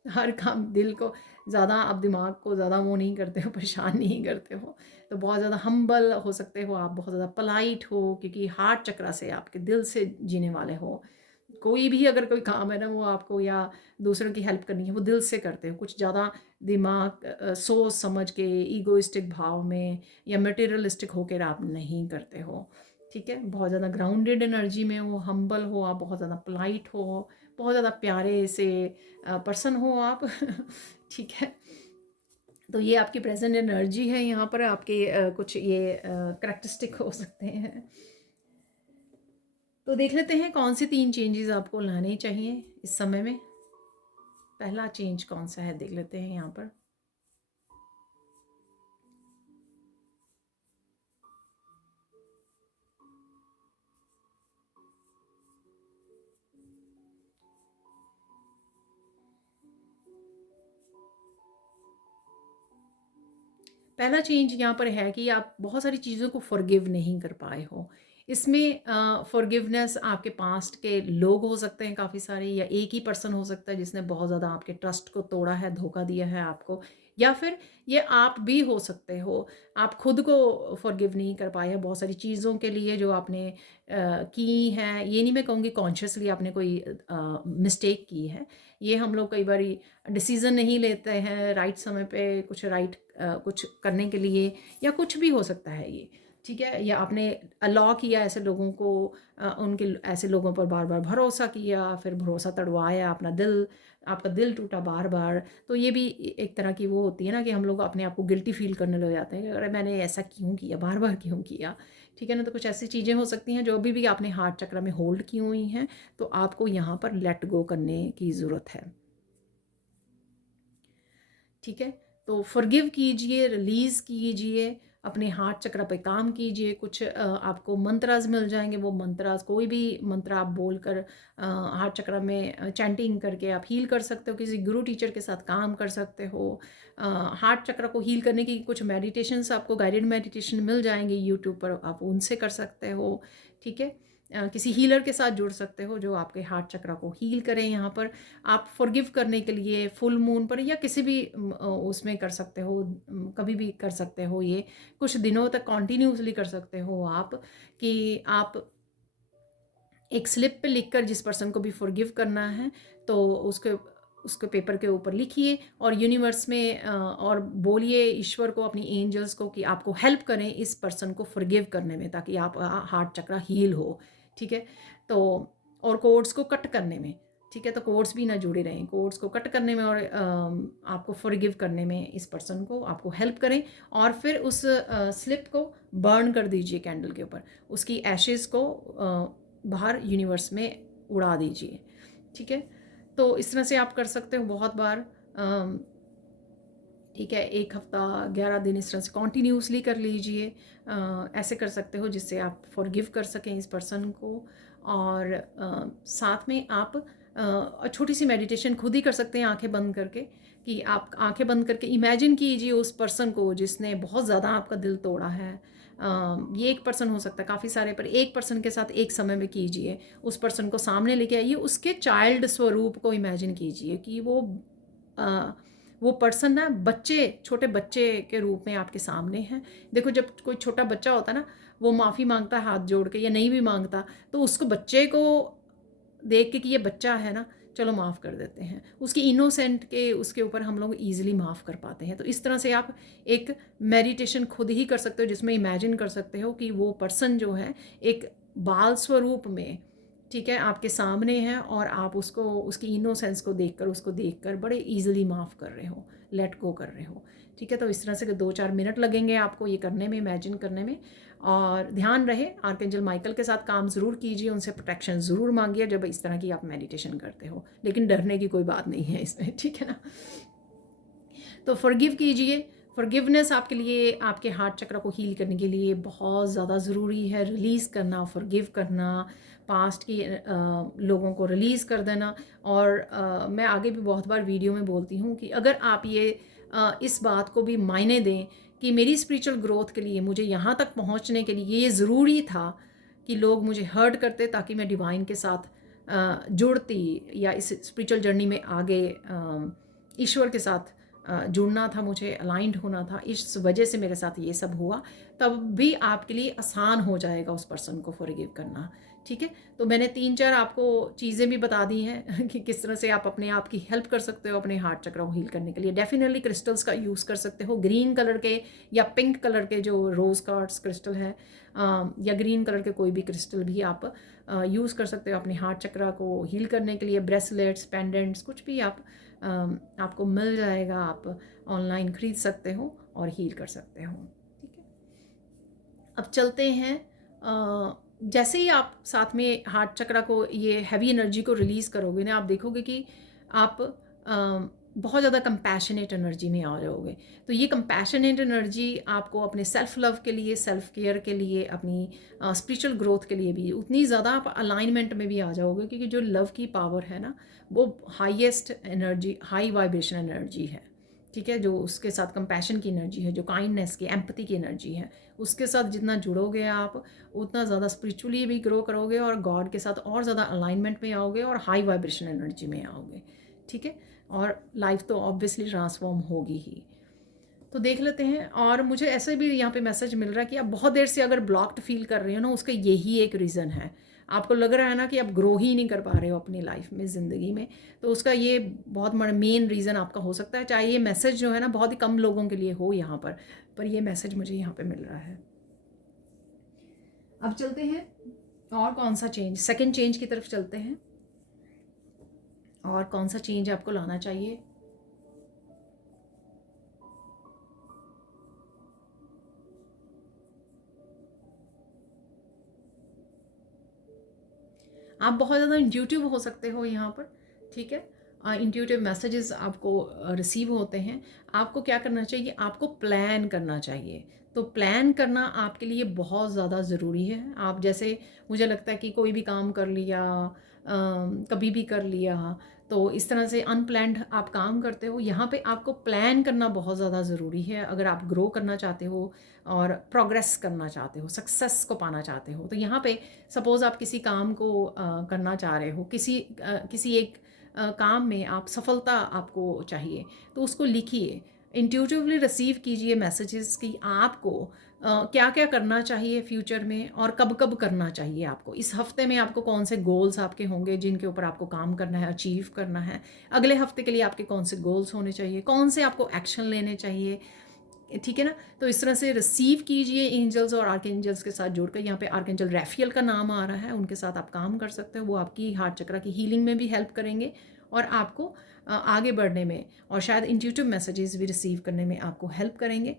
हर काम दिल को, ज़्यादा आप दिमाग को ज़्यादा वो नहीं करते हो, परेशान नहीं करते हो। तो बहुत ज़्यादा हम्बल हो सकते हो आप, बहुत ज़्यादा पोलाइट हो, क्योंकि हार्ट चक्र से, आपके दिल से जीने वाले हो। कोई भी अगर कोई काम है ना, वो आपको या दूसरों की हेल्प करनी है, वो दिल से करते हो, कुछ ज़्यादा दिमाग सोच समझ के ईगोइस्टिक भाव में या मटेरियलिस्टिक होकर आप नहीं करते हो, ठीक है? बहुत ज़्यादा ग्राउंडेड एनर्जी में हो, हम्बल हो आप, बहुत ज़्यादा पोलाइट हो, बहुत ज़्यादा प्यारे से पर्सन हो आप ठीक है? तो ये आपकी प्रेजेंट एनर्जी है। यहाँ पर आपके कुछ ये करेक्टरिस्टिक हो सकते हैं। तो देख लेते हैं कौन सी 3 चेंजेस आपको लाने चाहिए इस समय में। पहला चेंज कौन सा है, देख लेते हैं यहाँ पर। पहला चेंज यहाँ पर है कि आप बहुत सारी चीज़ों को फॉरगिव नहीं कर पाए हो। इसमें फॉरगिवनेस आपके पास्ट के लोग हो सकते हैं काफ़ी सारे, या एक ही पर्सन हो सकता है जिसने बहुत ज़्यादा आपके ट्रस्ट को तोड़ा है, धोखा दिया है आपको, या फिर ये आप भी हो सकते हो। आप खुद को फॉरगिव नहीं कर पाए हैं बहुत सारी चीज़ों के लिए जो आपने की हैं। ये नहीं मैं कहूँगी कॉन्शियसली आपने कोई मिस्टेक की है। ये हम लोग कई बारी डिसीज़न नहीं लेते हैं राइट समय पे, कुछ राइट कुछ करने के लिए, या कुछ भी हो सकता है ये, ठीक है? या आपने अलाउ किया ऐसे लोगों को, उनके ऐसे लोगों पर बार बार भरोसा किया, फिर भरोसा तड़वाया, अपना दिल, आपका दिल टूटा बार बार। तो ये भी एक तरह की वो होती है ना कि हम लोग अपने आप को गिल्टी फील करने लग जाते हैं कि अरे मैंने ऐसा क्यों किया, बार बार क्यों किया, ठीक है ना? तो कुछ ऐसी चीज़ें हो सकती हैं जो अभी भी आपने हार्ट चक्र में होल्ड की हुई हैं, तो आपको यहाँ पर लेट गो करने की ज़रूरत है, ठीक है? तो फॉरगिव कीजिए, रिलीज़ कीजिए, अपने हार्ट चक्र पे काम कीजिए। कुछ आपको मंत्रास मिल जाएँगे, वो मंत्रास, कोई भी मंत्र आप बोलकर हार्ट चक्र में चैंटिंग करके आप हील कर सकते हो। किसी गुरु टीचर के साथ काम कर सकते हो। हार्ट चक्र को हील करने की कुछ मेडिटेशंस आपको गाइडेड मेडिटेशन मिल जाएँगे यूट्यूब पर, आप उनसे कर सकते हो, ठीक है? किसी हीलर के साथ जुड़ सकते हो जो आपके हार्ट चक्रा को हील करें। यहाँ पर आप फॉरगिव करने के लिए फुल मून पर या किसी भी उसमें कर सकते हो, कभी भी कर सकते हो। ये कुछ दिनों तक कॉन्टिन्यूसली कर सकते हो आप, कि आप एक स्लिप पे लिखकर जिस पर्सन को भी फॉरगिव करना है तो उसके उसके पेपर के ऊपर लिखिए और यूनिवर्स में और बोलिए ईश्वर को, अपनी एंजल्स को, कि आपको हेल्प करें इस पर्सन को फॉरगिव करने में, ताकि आप हार्ट चक्रा हील हो। ठीक है, तो और कोड्स को कट करने में। ठीक है, तो कोड्स भी ना जुड़े रहें, कोड्स को कट करने में और आपको फॉरगिव करने में इस पर्सन को आपको हेल्प करें। और फिर उस स्लिप को बर्न कर दीजिए कैंडल के ऊपर, उसकी एशेज़ को बाहर यूनिवर्स में उड़ा दीजिए। ठीक है, तो इस तरह से आप कर सकते हो बहुत बार। ठीक है, 1 हफ्ता 11 दिन इस तरह से कॉन्टिन्यूसली कर लीजिए। ऐसे कर सकते हो जिससे आप फॉरगिव कर सकें इस पर्सन को। और साथ में आप छोटी सी मेडिटेशन खुद ही कर सकते हैं आंखें बंद करके, कि आप आंखें बंद करके इमेजिन कीजिए उस पर्सन को जिसने बहुत ज़्यादा आपका दिल तोड़ा है। ये एक पर्सन हो सकता है, काफ़ी सारे, पर एक पर्सन के साथ एक समय में कीजिए। उस पर्सन को सामने लेके आइए, उसके चाइल्ड स्वरूप को इमेजिन कीजिए कि वो पर्सन ना छोटे बच्चे के रूप में आपके सामने हैं। देखो, जब कोई छोटा बच्चा होता है ना, वो माफ़ी मांगता है हाथ जोड़ के, या नहीं भी मांगता, तो उसको बच्चे को देख के कि ये बच्चा है ना, चलो माफ़ कर देते हैं। उसकी इनोसेंट के उसके ऊपर हम लोग ईज़िली माफ़ कर पाते हैं। तो इस तरह से आप एक मेडिटेशन खुद ही कर सकते हो, जिसमें इमेजिन कर सकते हो कि वो पर्सन जो है एक बाल स्वरूप में, ठीक है, आपके सामने है, और आप उसको, उसकी इनोसेंस को देखकर बड़े ईज़िली माफ़ कर रहे हो, लेट गो कर रहे हो। ठीक है, तो इस तरह से 2-4 मिनट लगेंगे आपको ये करने में, इमेजिन करने में। और ध्यान रहे, आर्कएंजल माइकल के साथ काम ज़रूर कीजिए, उनसे प्रोटेक्शन ज़रूर मांगिए जब इस तरह की आप मेडिटेशन करते हो, लेकिन डरने की कोई बात नहीं है इसमें। ठीक है ना। तो फॉरगिव कीजिए। फॉरगिवनेस आपके लिए, आपके हार्ट चक्र को हील करने के लिए बहुत ज़्यादा ज़रूरी है। रिलीज़ करना, फॉरगिव करना, पास्ट की लोगों को रिलीज़ कर देना। और मैं आगे भी बहुत बार वीडियो में बोलती हूँ कि अगर आप ये इस बात को भी मायने दें कि मेरी स्पिरिचुअल ग्रोथ के लिए, मुझे यहाँ तक पहुँचने के लिए ये ज़रूरी था कि लोग मुझे हर्ट करते ताकि मैं डिवाइन के साथ जुड़ती, या इस स्पिरिचुअल जर्नी में आगे ईश्वर के साथ जुड़ना था, मुझे अलाइंड होना था, इस वजह से मेरे साथ ये सब हुआ, तब भी आपके लिए आसान हो जाएगा उस पर्सन को फॉरगिव करना। ठीक है, तो मैंने 3-4 आपको चीज़ें भी बता दी हैं कि किस तरह से आप अपने आप की हेल्प कर सकते हो अपने हार्ट चक्र को हील करने के लिए। डेफिनेटली क्रिस्टल्स का यूज़ कर सकते हो, ग्रीन कलर के या पिंक कलर के जो रोज़ कार्ड्स क्रिस्टल है, या ग्रीन कलर के कोई भी क्रिस्टल भी आप यूज़ कर सकते हो अपने हार्ट चक्र को हील करने के लिए। ब्रेसलेट्स, पेंडेंट्स, कुछ भी आपको मिल जाएगा, आप ऑनलाइन ख़रीद सकते हो और हील कर सकते हो। ठीक है, अब चलते हैं। जैसे ही आप साथ में हार्ट चक्र को, ये हैवी एनर्जी को रिलीज़ करोगे ना, आप देखोगे कि आप बहुत ज़्यादा कंपैशनेट एनर्जी में आ जाओगे। तो ये कंपैशनेट एनर्जी आपको अपने सेल्फ लव के लिए, सेल्फ केयर के लिए, अपनी स्पिरिचुअल ग्रोथ के लिए भी उतनी ज़्यादा आप अलाइनमेंट में भी आ जाओगे, क्योंकि जो लव की पावर है ना, वो highest energy, high vibration energy है। ठीक है, जो उसके साथ कंपैशन की एनर्जी है, जो काइंडनेस की, एम्पैथी की एनर्जी है, उसके साथ जितना जुड़ोगे आप, उतना ज़्यादा स्पिरिचुअली भी ग्रो करोगे और गॉड के साथ और ज़्यादा अलाइनमेंट में आओगे और हाई वाइब्रेशन एनर्जी में आओगे। ठीक है, और लाइफ तो ऑब्वियसली ट्रांसफॉर्म होगी ही। तो देख लेते हैं। और मुझे ऐसे भी यहाँ पे मैसेज मिल रहा है कि आप बहुत देर से अगर ब्लॉक्ड फील कर रहे हो ना, उसका यही एक रीज़न है। आपको लग रहा है ना कि आप ग्रो ही नहीं कर पा रहे हो अपनी लाइफ में, ज़िंदगी में, तो उसका ये बहुत मेन रीज़न आपका हो सकता है। चाहे ये मैसेज जो है ना बहुत ही कम लोगों के लिए हो यहाँ पर ये मैसेज मुझे यहाँ पे मिल रहा है। अब चलते हैं और कौन सा चेंज, सेकेंड चेंज की तरफ चलते हैं। और कौन सा चेंज आपको लाना चाहिए। आप बहुत ज़्यादा इंट्यूटिव हो सकते हो यहाँ पर। ठीक है, इंट्यूटिव मैसेजेस आपको रिसीव होते हैं। आपको क्या करना चाहिए, आपको प्लान करना चाहिए। तो प्लान करना आपके लिए बहुत ज़्यादा ज़रूरी है। आप जैसे, मुझे लगता है कि कोई भी काम कर लिया, कभी भी कर लिया, तो इस तरह से अनप्लैन्ड आप काम करते हो। यहाँ पे आपको प्लान करना बहुत ज़्यादा ज़रूरी है अगर आप ग्रो करना चाहते हो और प्रोग्रेस करना चाहते हो, सक्सेस को पाना चाहते हो। तो यहाँ पे सपोज़ आप किसी काम को करना चाह रहे हो, किसी एक काम में आप सफलता आपको चाहिए, तो उसको लिखिए, इंट्यूटिवली रिसीव कीजिए मैसेजेस कि आपको क्या क्या करना चाहिए फ्यूचर में और कब कब करना चाहिए आपको। इस हफ्ते में आपको कौन से गोल्स आपके होंगे जिनके ऊपर आपको काम करना है, अचीव करना है। अगले हफ्ते के लिए आपके कौन से गोल्स होने चाहिए, कौन से आपको एक्शन लेने चाहिए, ठीक है ना। तो इस तरह से रिसीव कीजिए एंजल्स और आर्कएंजल्स के साथ जोड़कर। यहाँ पे आर्कएंजल रैफियल का नाम आ रहा है, उनके साथ आप काम कर सकते हो। वो आपकी हार्ट चक्र की हीलिंग में भी हेल्प करेंगे और आपको आगे बढ़ने में और शायद इंट्यूटिव मैसेजेस भी रिसीव करने में आपको हेल्प करेंगे।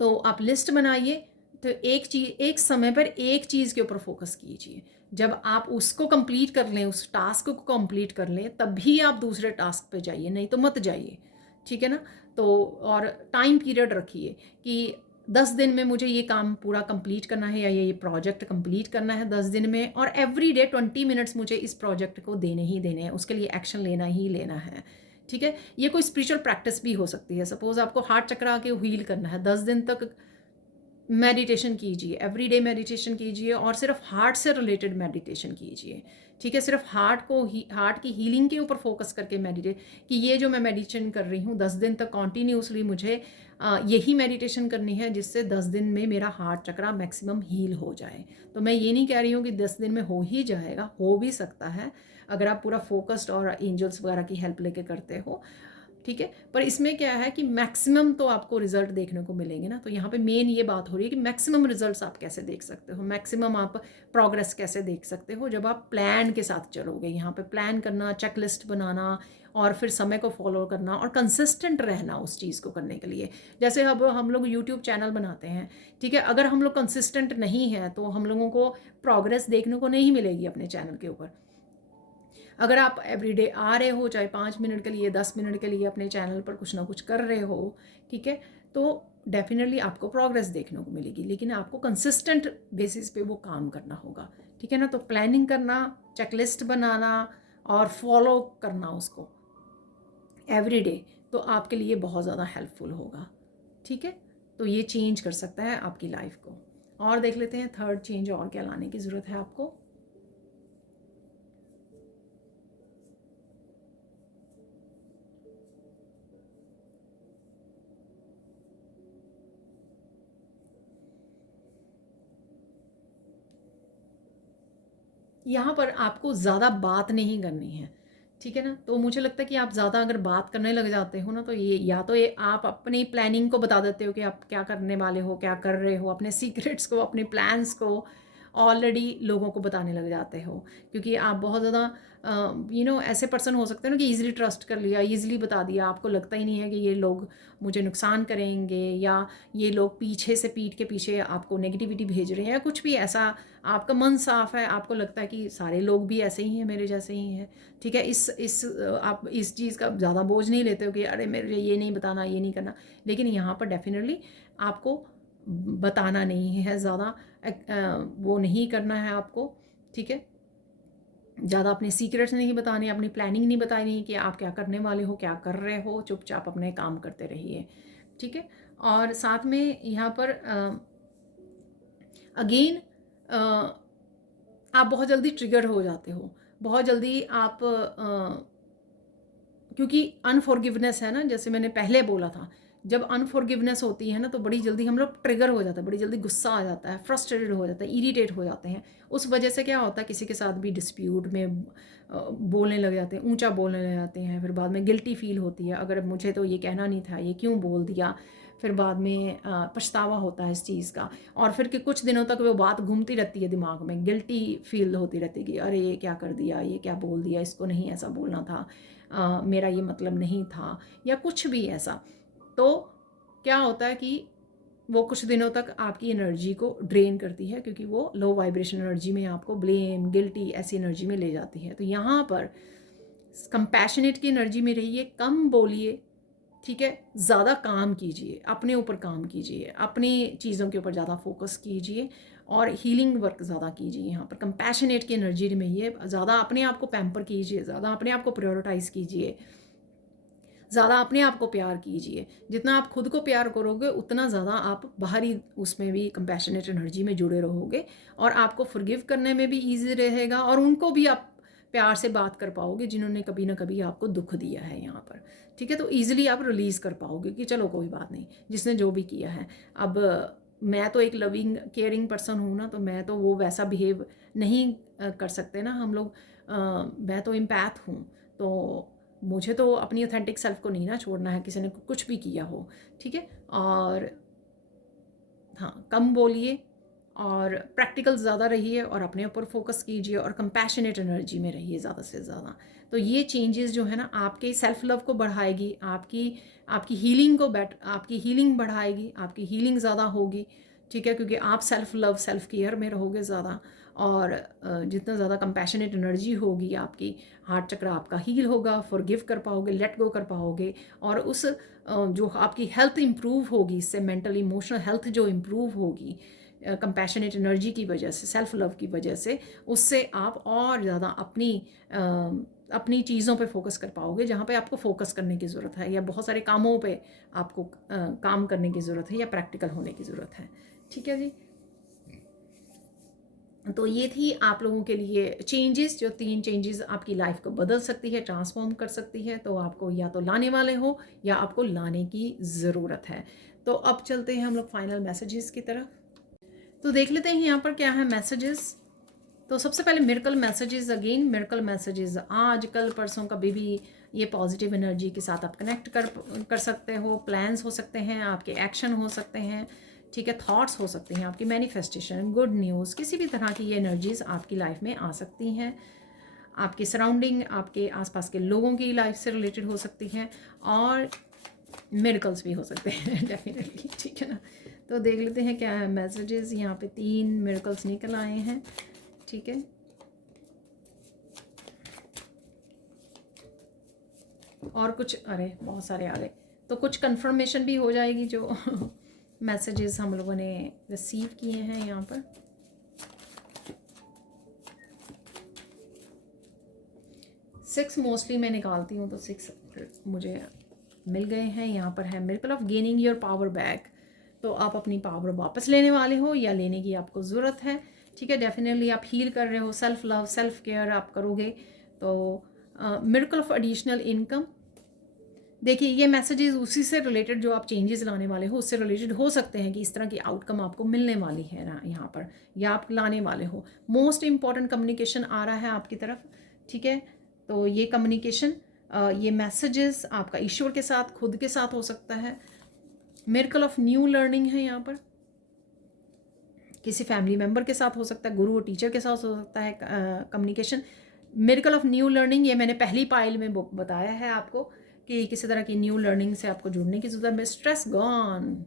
तो आप लिस्ट बनाइए। तो एक समय पर एक चीज़ के ऊपर फोकस कीजिए। जब आप उसको कंप्लीट कर लें, उस टास्क को कंप्लीट कर लें, तभी आप दूसरे टास्क पे जाइए, नहीं तो मत जाइए, ठीक है ना। तो और टाइम पीरियड रखिए कि 10 दिन में मुझे ये काम पूरा कंप्लीट करना है या ये प्रोजेक्ट कंप्लीट करना है 10 दिन में, और एवरी डे 20 मिनट्स मुझे इस प्रोजेक्ट को देने ही देने हैं, उसके लिए एक्शन लेना ही लेना है, ठीक है। ये कोई स्पिरिचुअल प्रैक्टिस भी हो सकती है। सपोज आपको हार्ट चक्र के हील करना है, 10 दिन तक मेडिटेशन कीजिए, एवरीडे मेडिटेशन कीजिए और सिर्फ हार्ट से रिलेटेड मेडिटेशन कीजिए, ठीक है। सिर्फ हार्ट की हीलिंग के ऊपर फोकस करके मेडिटेट कि ये जो मैं मेडिटेशन कर रही हूँ 10 दिन तक कॉन्टीन्यूसली मुझे यही मेडिटेशन करनी है जिससे 10 दिन में मेरा हार्ट चक्र मैक्सिमम हील हो जाए। तो मैं ये नहीं कह रही हूँ कि 10 दिन में हो ही जाएगा, हो भी सकता है अगर आप पूरा फोकस्ड और एंजल्स वगैरह की हेल्प लेके करते हो, ठीक है। पर इसमें क्या है कि मैक्सिमम तो आपको रिजल्ट देखने को मिलेंगे ना। तो यहाँ पे मेन ये बात हो रही है कि मैक्सिमम रिजल्ट्स आप कैसे देख सकते हो, मैक्सिमम आप प्रोग्रेस कैसे देख सकते हो, जब आप प्लान के साथ चलोगे। यहाँ पे प्लान करना, चेकलिस्ट बनाना और फिर समय को फॉलो करना और कंसिस्टेंट रहना उस चीज़ को करने के लिए। जैसे अब हम लोग यूट्यूब चैनल बनाते हैं, ठीक है, अगर हम लोग कंसिस्टेंट नहीं हैं तो हम लोगों को प्रोग्रेस देखने को नहीं मिलेगी अपने चैनल के ऊपर। अगर आप एवरीडे आ रहे हो, चाहे 5 मिनट के लिए, 10 मिनट के लिए अपने चैनल पर कुछ ना कुछ कर रहे हो, ठीक है, तो डेफिनेटली आपको प्रोग्रेस देखने को मिलेगी। लेकिन आपको कंसिस्टेंट बेसिस पे वो काम करना होगा, ठीक है ना। तो प्लानिंग करना, चेकलिस्ट बनाना और फॉलो करना उसको एवरीडे, तो आपके लिए बहुत ज़्यादा हेल्पफुल होगा, ठीक है। तो ये चेंज कर सकता है आपकी लाइफ को। और देख लेते हैं थर्ड चेंज और क्या लाने की ज़रूरत है आपको। यहाँ पर आपको ज़्यादा बात नहीं करनी है, ठीक है ना। तो मुझे लगता है कि आप ज़्यादा अगर बात करने लग जाते हो ना, तो ये या तो ये आप अपनी प्लानिंग को बता देते हो कि आप क्या करने वाले हो, क्या कर रहे हो, अपने सीक्रेट्स को, अपने प्लान्स को ऑलरेडी लोगों को बताने लग जाते हो। क्योंकि आप बहुत ज़्यादा ऐसे पर्सन हो सकते हैं ना कि ईज़िली ट्रस्ट कर लिया, ईज़िली बता दिया, आपको लगता ही नहीं है कि ये लोग मुझे नुकसान करेंगे या ये लोग पीछे से पीठ के पीछे आपको नेगेटिविटी भेज रहे हैं या कुछ भी ऐसा। आपका मन साफ है, आपको लगता है कि सारे लोग भी ऐसे ही हैं, मेरे जैसे ही हैं, ठीक है। आप इस चीज़ का ज़्यादा बोझ नहीं लेते हो कि अरे मेरे ये नहीं बताना, ये नहीं करना। लेकिन यहाँ पर डेफिनेटली आपको बताना नहीं है ज़्यादा, वो नहीं करना है आपको, ठीक है। ज़्यादा अपने सीक्रेट्स नहीं बताने, अपनी प्लानिंग नहीं बतानी कि आप क्या करने वाले हो, क्या कर रहे हो। चुपचाप अपने काम करते रहिए, ठीक है। और साथ में यहाँ पर अगेन आप बहुत जल्दी ट्रिगर हो जाते हो, बहुत जल्दी आप क्योंकि अनफॉरगिवनेस है ना, जैसे मैंने पहले बोला था, जब अनफॉरगिवनेस होती है ना तो बड़ी जल्दी हम लोग ट्रिगर हो जाता है, बड़ी जल्दी गुस्सा आ जाता है, फ्रस्ट्रेटेड हो जाता है, इरिटेट हो जाते हैं। उस वजह से क्या होता है, किसी के साथ भी डिस्प्यूट में बोलने लग जाते हैं, ऊंचा बोलने लग जाते हैं। फिर बाद में गिल्टी फील होती है, अगर मुझे तो ये कहना नहीं था, ये क्यों बोल दिया। फिर बाद में पछतावा होता है इस चीज़ का। और फिर कि कुछ दिनों तक वो बात घूमती रहती है दिमाग में, गिल्टी फील होती रहती है कि अरे ये क्या कर दिया, ये क्या बोल दिया, इसको नहीं ऐसा बोलना था, मेरा ये मतलब नहीं था, या कुछ भी ऐसा। तो क्या होता है कि वो कुछ दिनों तक आपकी एनर्जी को ड्रेन करती है, क्योंकि वो लो वाइब्रेशन एनर्जी में आपको ब्लेम, गिल्टी ऐसी एनर्जी में ले जाती है। तो यहाँ पर कंपैशनेट की एनर्जी में रहिए, कम बोलिए, ठीक है, ज़्यादा काम कीजिए, अपने ऊपर काम कीजिए, अपनी चीज़ों के ऊपर ज़्यादा फोकस कीजिए और हीलिंग वर्क ज़्यादा कीजिए। यहाँ पर कंपैशनेट की एनर्जी में ये ज़्यादा अपने आप को पैम्पर कीजिए, ज़्यादा अपने आप को प्रायोरिटाइज़ कीजिए, ज़्यादा अपने आप को प्यार कीजिए। जितना आप खुद को प्यार करोगे उतना ज़्यादा आप बाहरी उसमें भी कंपैशनेट एनर्जी में जुड़े रहोगे और आपको फॉरगिव करने में भी ईजी रहेगा और उनको भी आप प्यार से बात कर पाओगे जिन्होंने कभी ना कभी आपको दुख दिया है यहाँ पर। ठीक है, तो ईजिली आप रिलीज़ कर पाओगे कि चलो कोई बात नहीं, जिसने जो भी किया है। अब मैं तो एक लविंग केयरिंग पर्सन हूँ ना, तो मैं तो वो वैसा बिहेव नहीं कर सकते ना हम लोग। मैं तो इम्पैथ हूँ, तो मुझे तो अपनी ऑथेंटिक सेल्फ को नहीं ना छोड़ना है किसी ने कुछ भी किया हो। ठीक है, और हाँ, कम बोलिए और प्रैक्टिकल ज़्यादा रहिए और अपने ऊपर फोकस कीजिए और कंपैशनेट एनर्जी में रहिए ज़्यादा से ज़्यादा। तो ये चेंजेस जो है ना आपके सेल्फ लव को बढ़ाएगी, आपकी आपकी हीलिंग को आपकी हीलिंग बढ़ाएगी, आपकी हीलिंग ज़्यादा होगी। ठीक है, क्योंकि आप सेल्फ लव सेल्फ केयर में रहोगे ज़्यादा और जितना ज़्यादा कंपैशनेट एनर्जी होगी आपकी, हार्ट चक्र आपका हील होगा, फॉरगिव कर पाओगे, लेट गो कर पाओगे और उस जो आपकी हेल्थ इम्प्रूव होगी, इससे मेंटल इमोशनल हेल्थ जो इम्प्रूव होगी कंपैशनेट एनर्जी की वजह से, सेल्फ लव की वजह से, उससे आप और ज़्यादा अपनी चीज़ों पे फोकस कर पाओगे जहाँ पे आपको फोकस करने की ज़रूरत है या बहुत सारे कामों पे आपको काम करने की ज़रूरत है या प्रैक्टिकल होने की ज़रूरत है। ठीक है जी, तो ये थी आप लोगों के लिए चेंजेस, जो 3 चेंजेस आपकी लाइफ को बदल सकती है, ट्रांसफॉर्म कर सकती है। तो आपको या तो लाने वाले हो या आपको लाने की ज़रूरत है। तो अब चलते हैं हम लोग फाइनल मैसेजेस की तरफ। तो देख लेते हैं यहाँ पर क्या है मैसेजेस। तो सबसे पहले miracle messages, again miracle messages, आज कल परसों कभी भी ये पॉजिटिव एनर्जी के साथ आप कनेक्ट कर सकते हो। प्लान्स हो सकते हैं, आपके एक्शन हो सकते हैं, ठीक है, थॉट्स हो सकते हैं, आपकी मैनिफेस्टेशन, गुड न्यूज़, किसी भी तरह की ये एनर्जीज आपकी लाइफ में आ सकती हैं। आपके सराउंडिंग, आपके आसपास के लोगों की लाइफ से रिलेटेड हो सकती हैं और मिरेकल्स भी हो सकते हैं डेफिनेटली। ठीक है ना, तो देख लेते हैं क्या है मैसेजेस। यहाँ पे 3 मिरेकल्स निकल आए हैं। ठीक है, और कुछ, अरे बहुत सारे आ गए, तो कुछ कंफर्मेशन भी हो जाएगी जो मैसेजेस हम लोगों ने रिसीव किए हैं यहाँ पर। सिक्स मोस्टली मैं निकालती हूँ, तो 6 मुझे मिल गए हैं। यहाँ पर है miracle of gaining your power back, तो आप अपनी पावर वापस लेने वाले हो या लेने की आपको ज़रूरत है। ठीक है, डेफिनेटली आप हील कर रहे हो, सेल्फ लव सेल्फ केयर आप करोगे। तो मिरेकल ऑफ एडिशनल इनकम, देखिए ये मैसेजेस उसी से रिलेटेड जो आप चेंजेस लाने वाले हो उससे रिलेटेड हो सकते हैं कि इस तरह की आउटकम आपको मिलने वाली है ना यहाँ पर, या आप लाने वाले हो। मोस्ट इम्पॉर्टेंट कम्युनिकेशन आ रहा है आपकी तरफ। ठीक है, तो ये कम्युनिकेशन, ये मैसेजेस आपका ईश्वर के साथ, खुद के साथ हो सकता है। मिरेकल ऑफ न्यू लर्निंग है यहाँ पर, किसी फैमिली मेम्बर के साथ हो सकता है, गुरु और टीचर के साथ हो सकता है communication. Miracle of new learning, ये मैंने पहली पाइल में बताया है आपको कि किसी तरह की न्यू लर्निंग से आपको जुड़ने की ज़रूरत है। स्ट्रेस गॉन,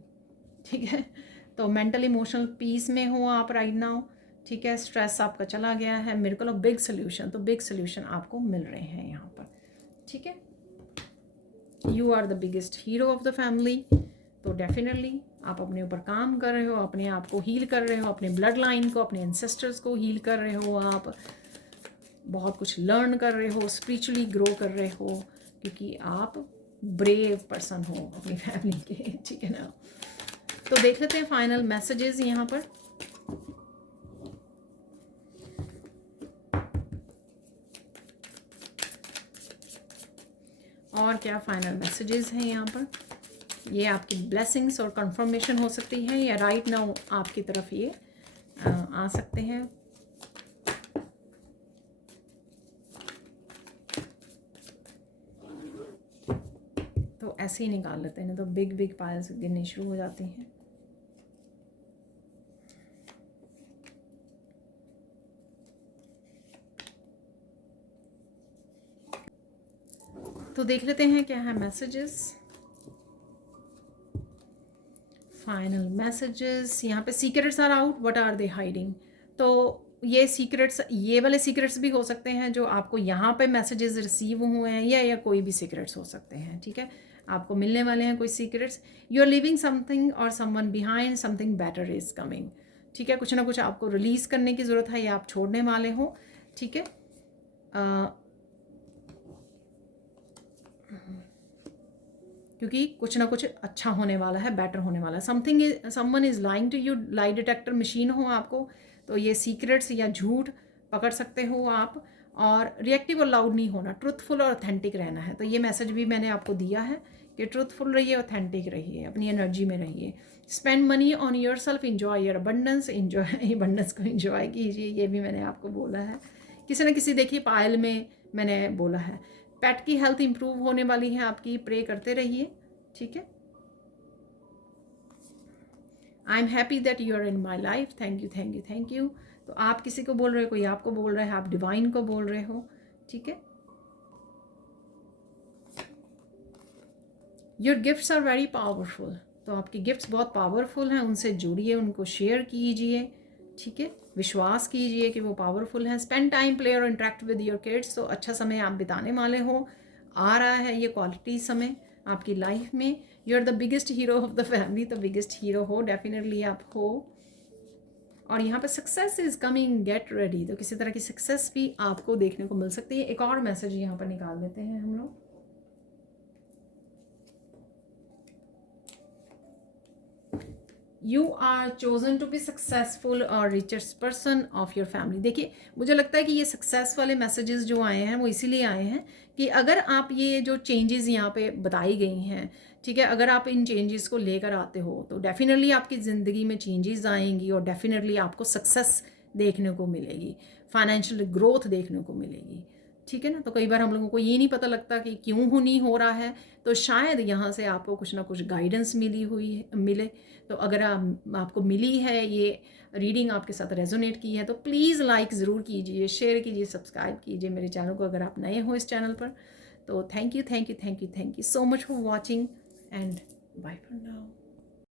ठीक है, तो मेंटल इमोशनल पीस में हो आप राइट नाउ। ठीक है, स्ट्रेस आपका चला गया है। मिरेकल ऑफ बिग सोल्यूशन, तो बिग सोल्यूशन आपको मिल रहे हैं यहाँ पर। ठीक है, you are the biggest hero of the family, तो डेफिनेटली आप अपने ऊपर काम कर रहे हो, अपने आप को हील कर रहे हो, अपने ब्लड लाइन को, अपने एंसेस्टर्स को हील कर रहे हो, आप बहुत कुछ लर्न कर रहे हो, स्पिरिचुअली ग्रो कर रहे हो, क्योंकि आप ब्रेव पर्सन हो अपनी फैमिली के। ठीक है ना, तो देख लेते हैं फाइनल मैसेजेस यहाँ पर। और क्या फाइनल मैसेजेस हैं यहाँ पर। ये आपकी ब्लेसिंग्स और कंफर्मेशन हो सकती है या राइट नाउ आपकी तरफ ये आ सकते हैं। तो ऐसे ही निकाल लेते हैं, तो बिग बिग पायल्स गिरनी शुरू हो जाती हैं। तो देख लेते हैं क्या है मैसेजेस, फाइनल मैसेजेस। यहाँ पे secrets are out, what are they hiding, तो ये सीक्रेट्स, ये वाले सीक्रेट्स भी हो सकते हैं जो आपको यहाँ पे मैसेजेस रिसीव हुए हैं, या कोई भी सीक्रेट्स हो सकते हैं। ठीक है, आपको मिलने वाले हैं कोई secrets. You are living something और someone behind, something better is coming. ठीक है, कुछ ना कुछ आपको रिलीज़ करने की ज़रूरत है या आप छोड़ने वाले हो। ठीक है, क्योंकि कुछ ना कुछ अच्छा होने वाला है, बेटर होने वाला है। Someone is lying to you, lie detector machine हो आपको तो ये सीक्रेट्स या झूठ पकड़ सकते हो आप। और रिएक्टिव और लाउड नहीं होना, ट्रुथफुल और ऑथेंटिक रहना है। तो ये मैसेज भी मैंने आपको दिया है कि ट्रुथफुल रहिए, ऑथेंटिक रहिए, अपनी एनर्जी में रहिए। Spend money on your self, enjoy your abundance, enjoy abundance को इन्जॉय कीजिए, ये भी मैंने आपको बोला है। किसी न किसी देखिए पायल में मैंने बोला है। पेट की हेल्थ इंप्रूव होने वाली है आपकी, प्रे करते रहिए। ठीक है, I am happy that you are in my life, thank you thank you thank you. तो आप किसी को बोल रहे हो, कोई आपको बोल रहा है, आप डिवाइन को बोल रहे हो। ठीक है, your gifts are very powerful, तो आपके गिफ्ट्स बहुत पावरफुल हैं, उनसे जुड़िए, उनको शेयर कीजिए। ठीक है, विश्वास कीजिए कि वो पावरफुल हैं। स्पेंड टाइम, प्ले और इंटरेक्ट विद योर किड्स, तो अच्छा समय आप बिताने वाले हो, आ रहा है ये क्वालिटी समय आपकी लाइफ में। You are the biggest hero of the family, तो बिगेस्ट हीरो हो, डेफिनेटली आप हो। और यहाँ पे success is coming, get ready, तो किसी तरह की सक्सेस भी आपको देखने को मिल सकती है। एक और मैसेज यहाँ पर निकाल देते हैं हम लोग। You are chosen to be successful और richest person of your family. देखिए, मुझे लगता है कि ये सक्सेस वाले मैसेजेस जो आए हैं वो इसीलिए आए हैं कि अगर आप ये जो चेंजेस यहाँ पे बताई गई हैं, ठीक है, अगर आप इन चेंजेस को लेकर आते हो तो डेफिनेटली आपकी ज़िंदगी में चेंजेस आएंगी और डेफिनेटली आपको सक्सेस देखने को मिलेगी, फाइनेंशियल ग्रोथ देखने को मिलेगी। ठीक है ना, तो कई बार हम लोगों को ये नहीं पता लगता कि क्यों नहीं हो रहा है, तो शायद यहाँ से आपको कुछ ना कुछ गाइडेंस मिले। तो अगर आपको मिली है ये रीडिंग, आपके साथ रेजोनेट की है, तो प्लीज़ लाइक ज़रूर कीजिए, शेयर कीजिए, सब्सक्राइब कीजिए मेरे चैनल को अगर आप नए हो इस चैनल पर। तो thank you thank you thank you thank you so much for watching and bye for now.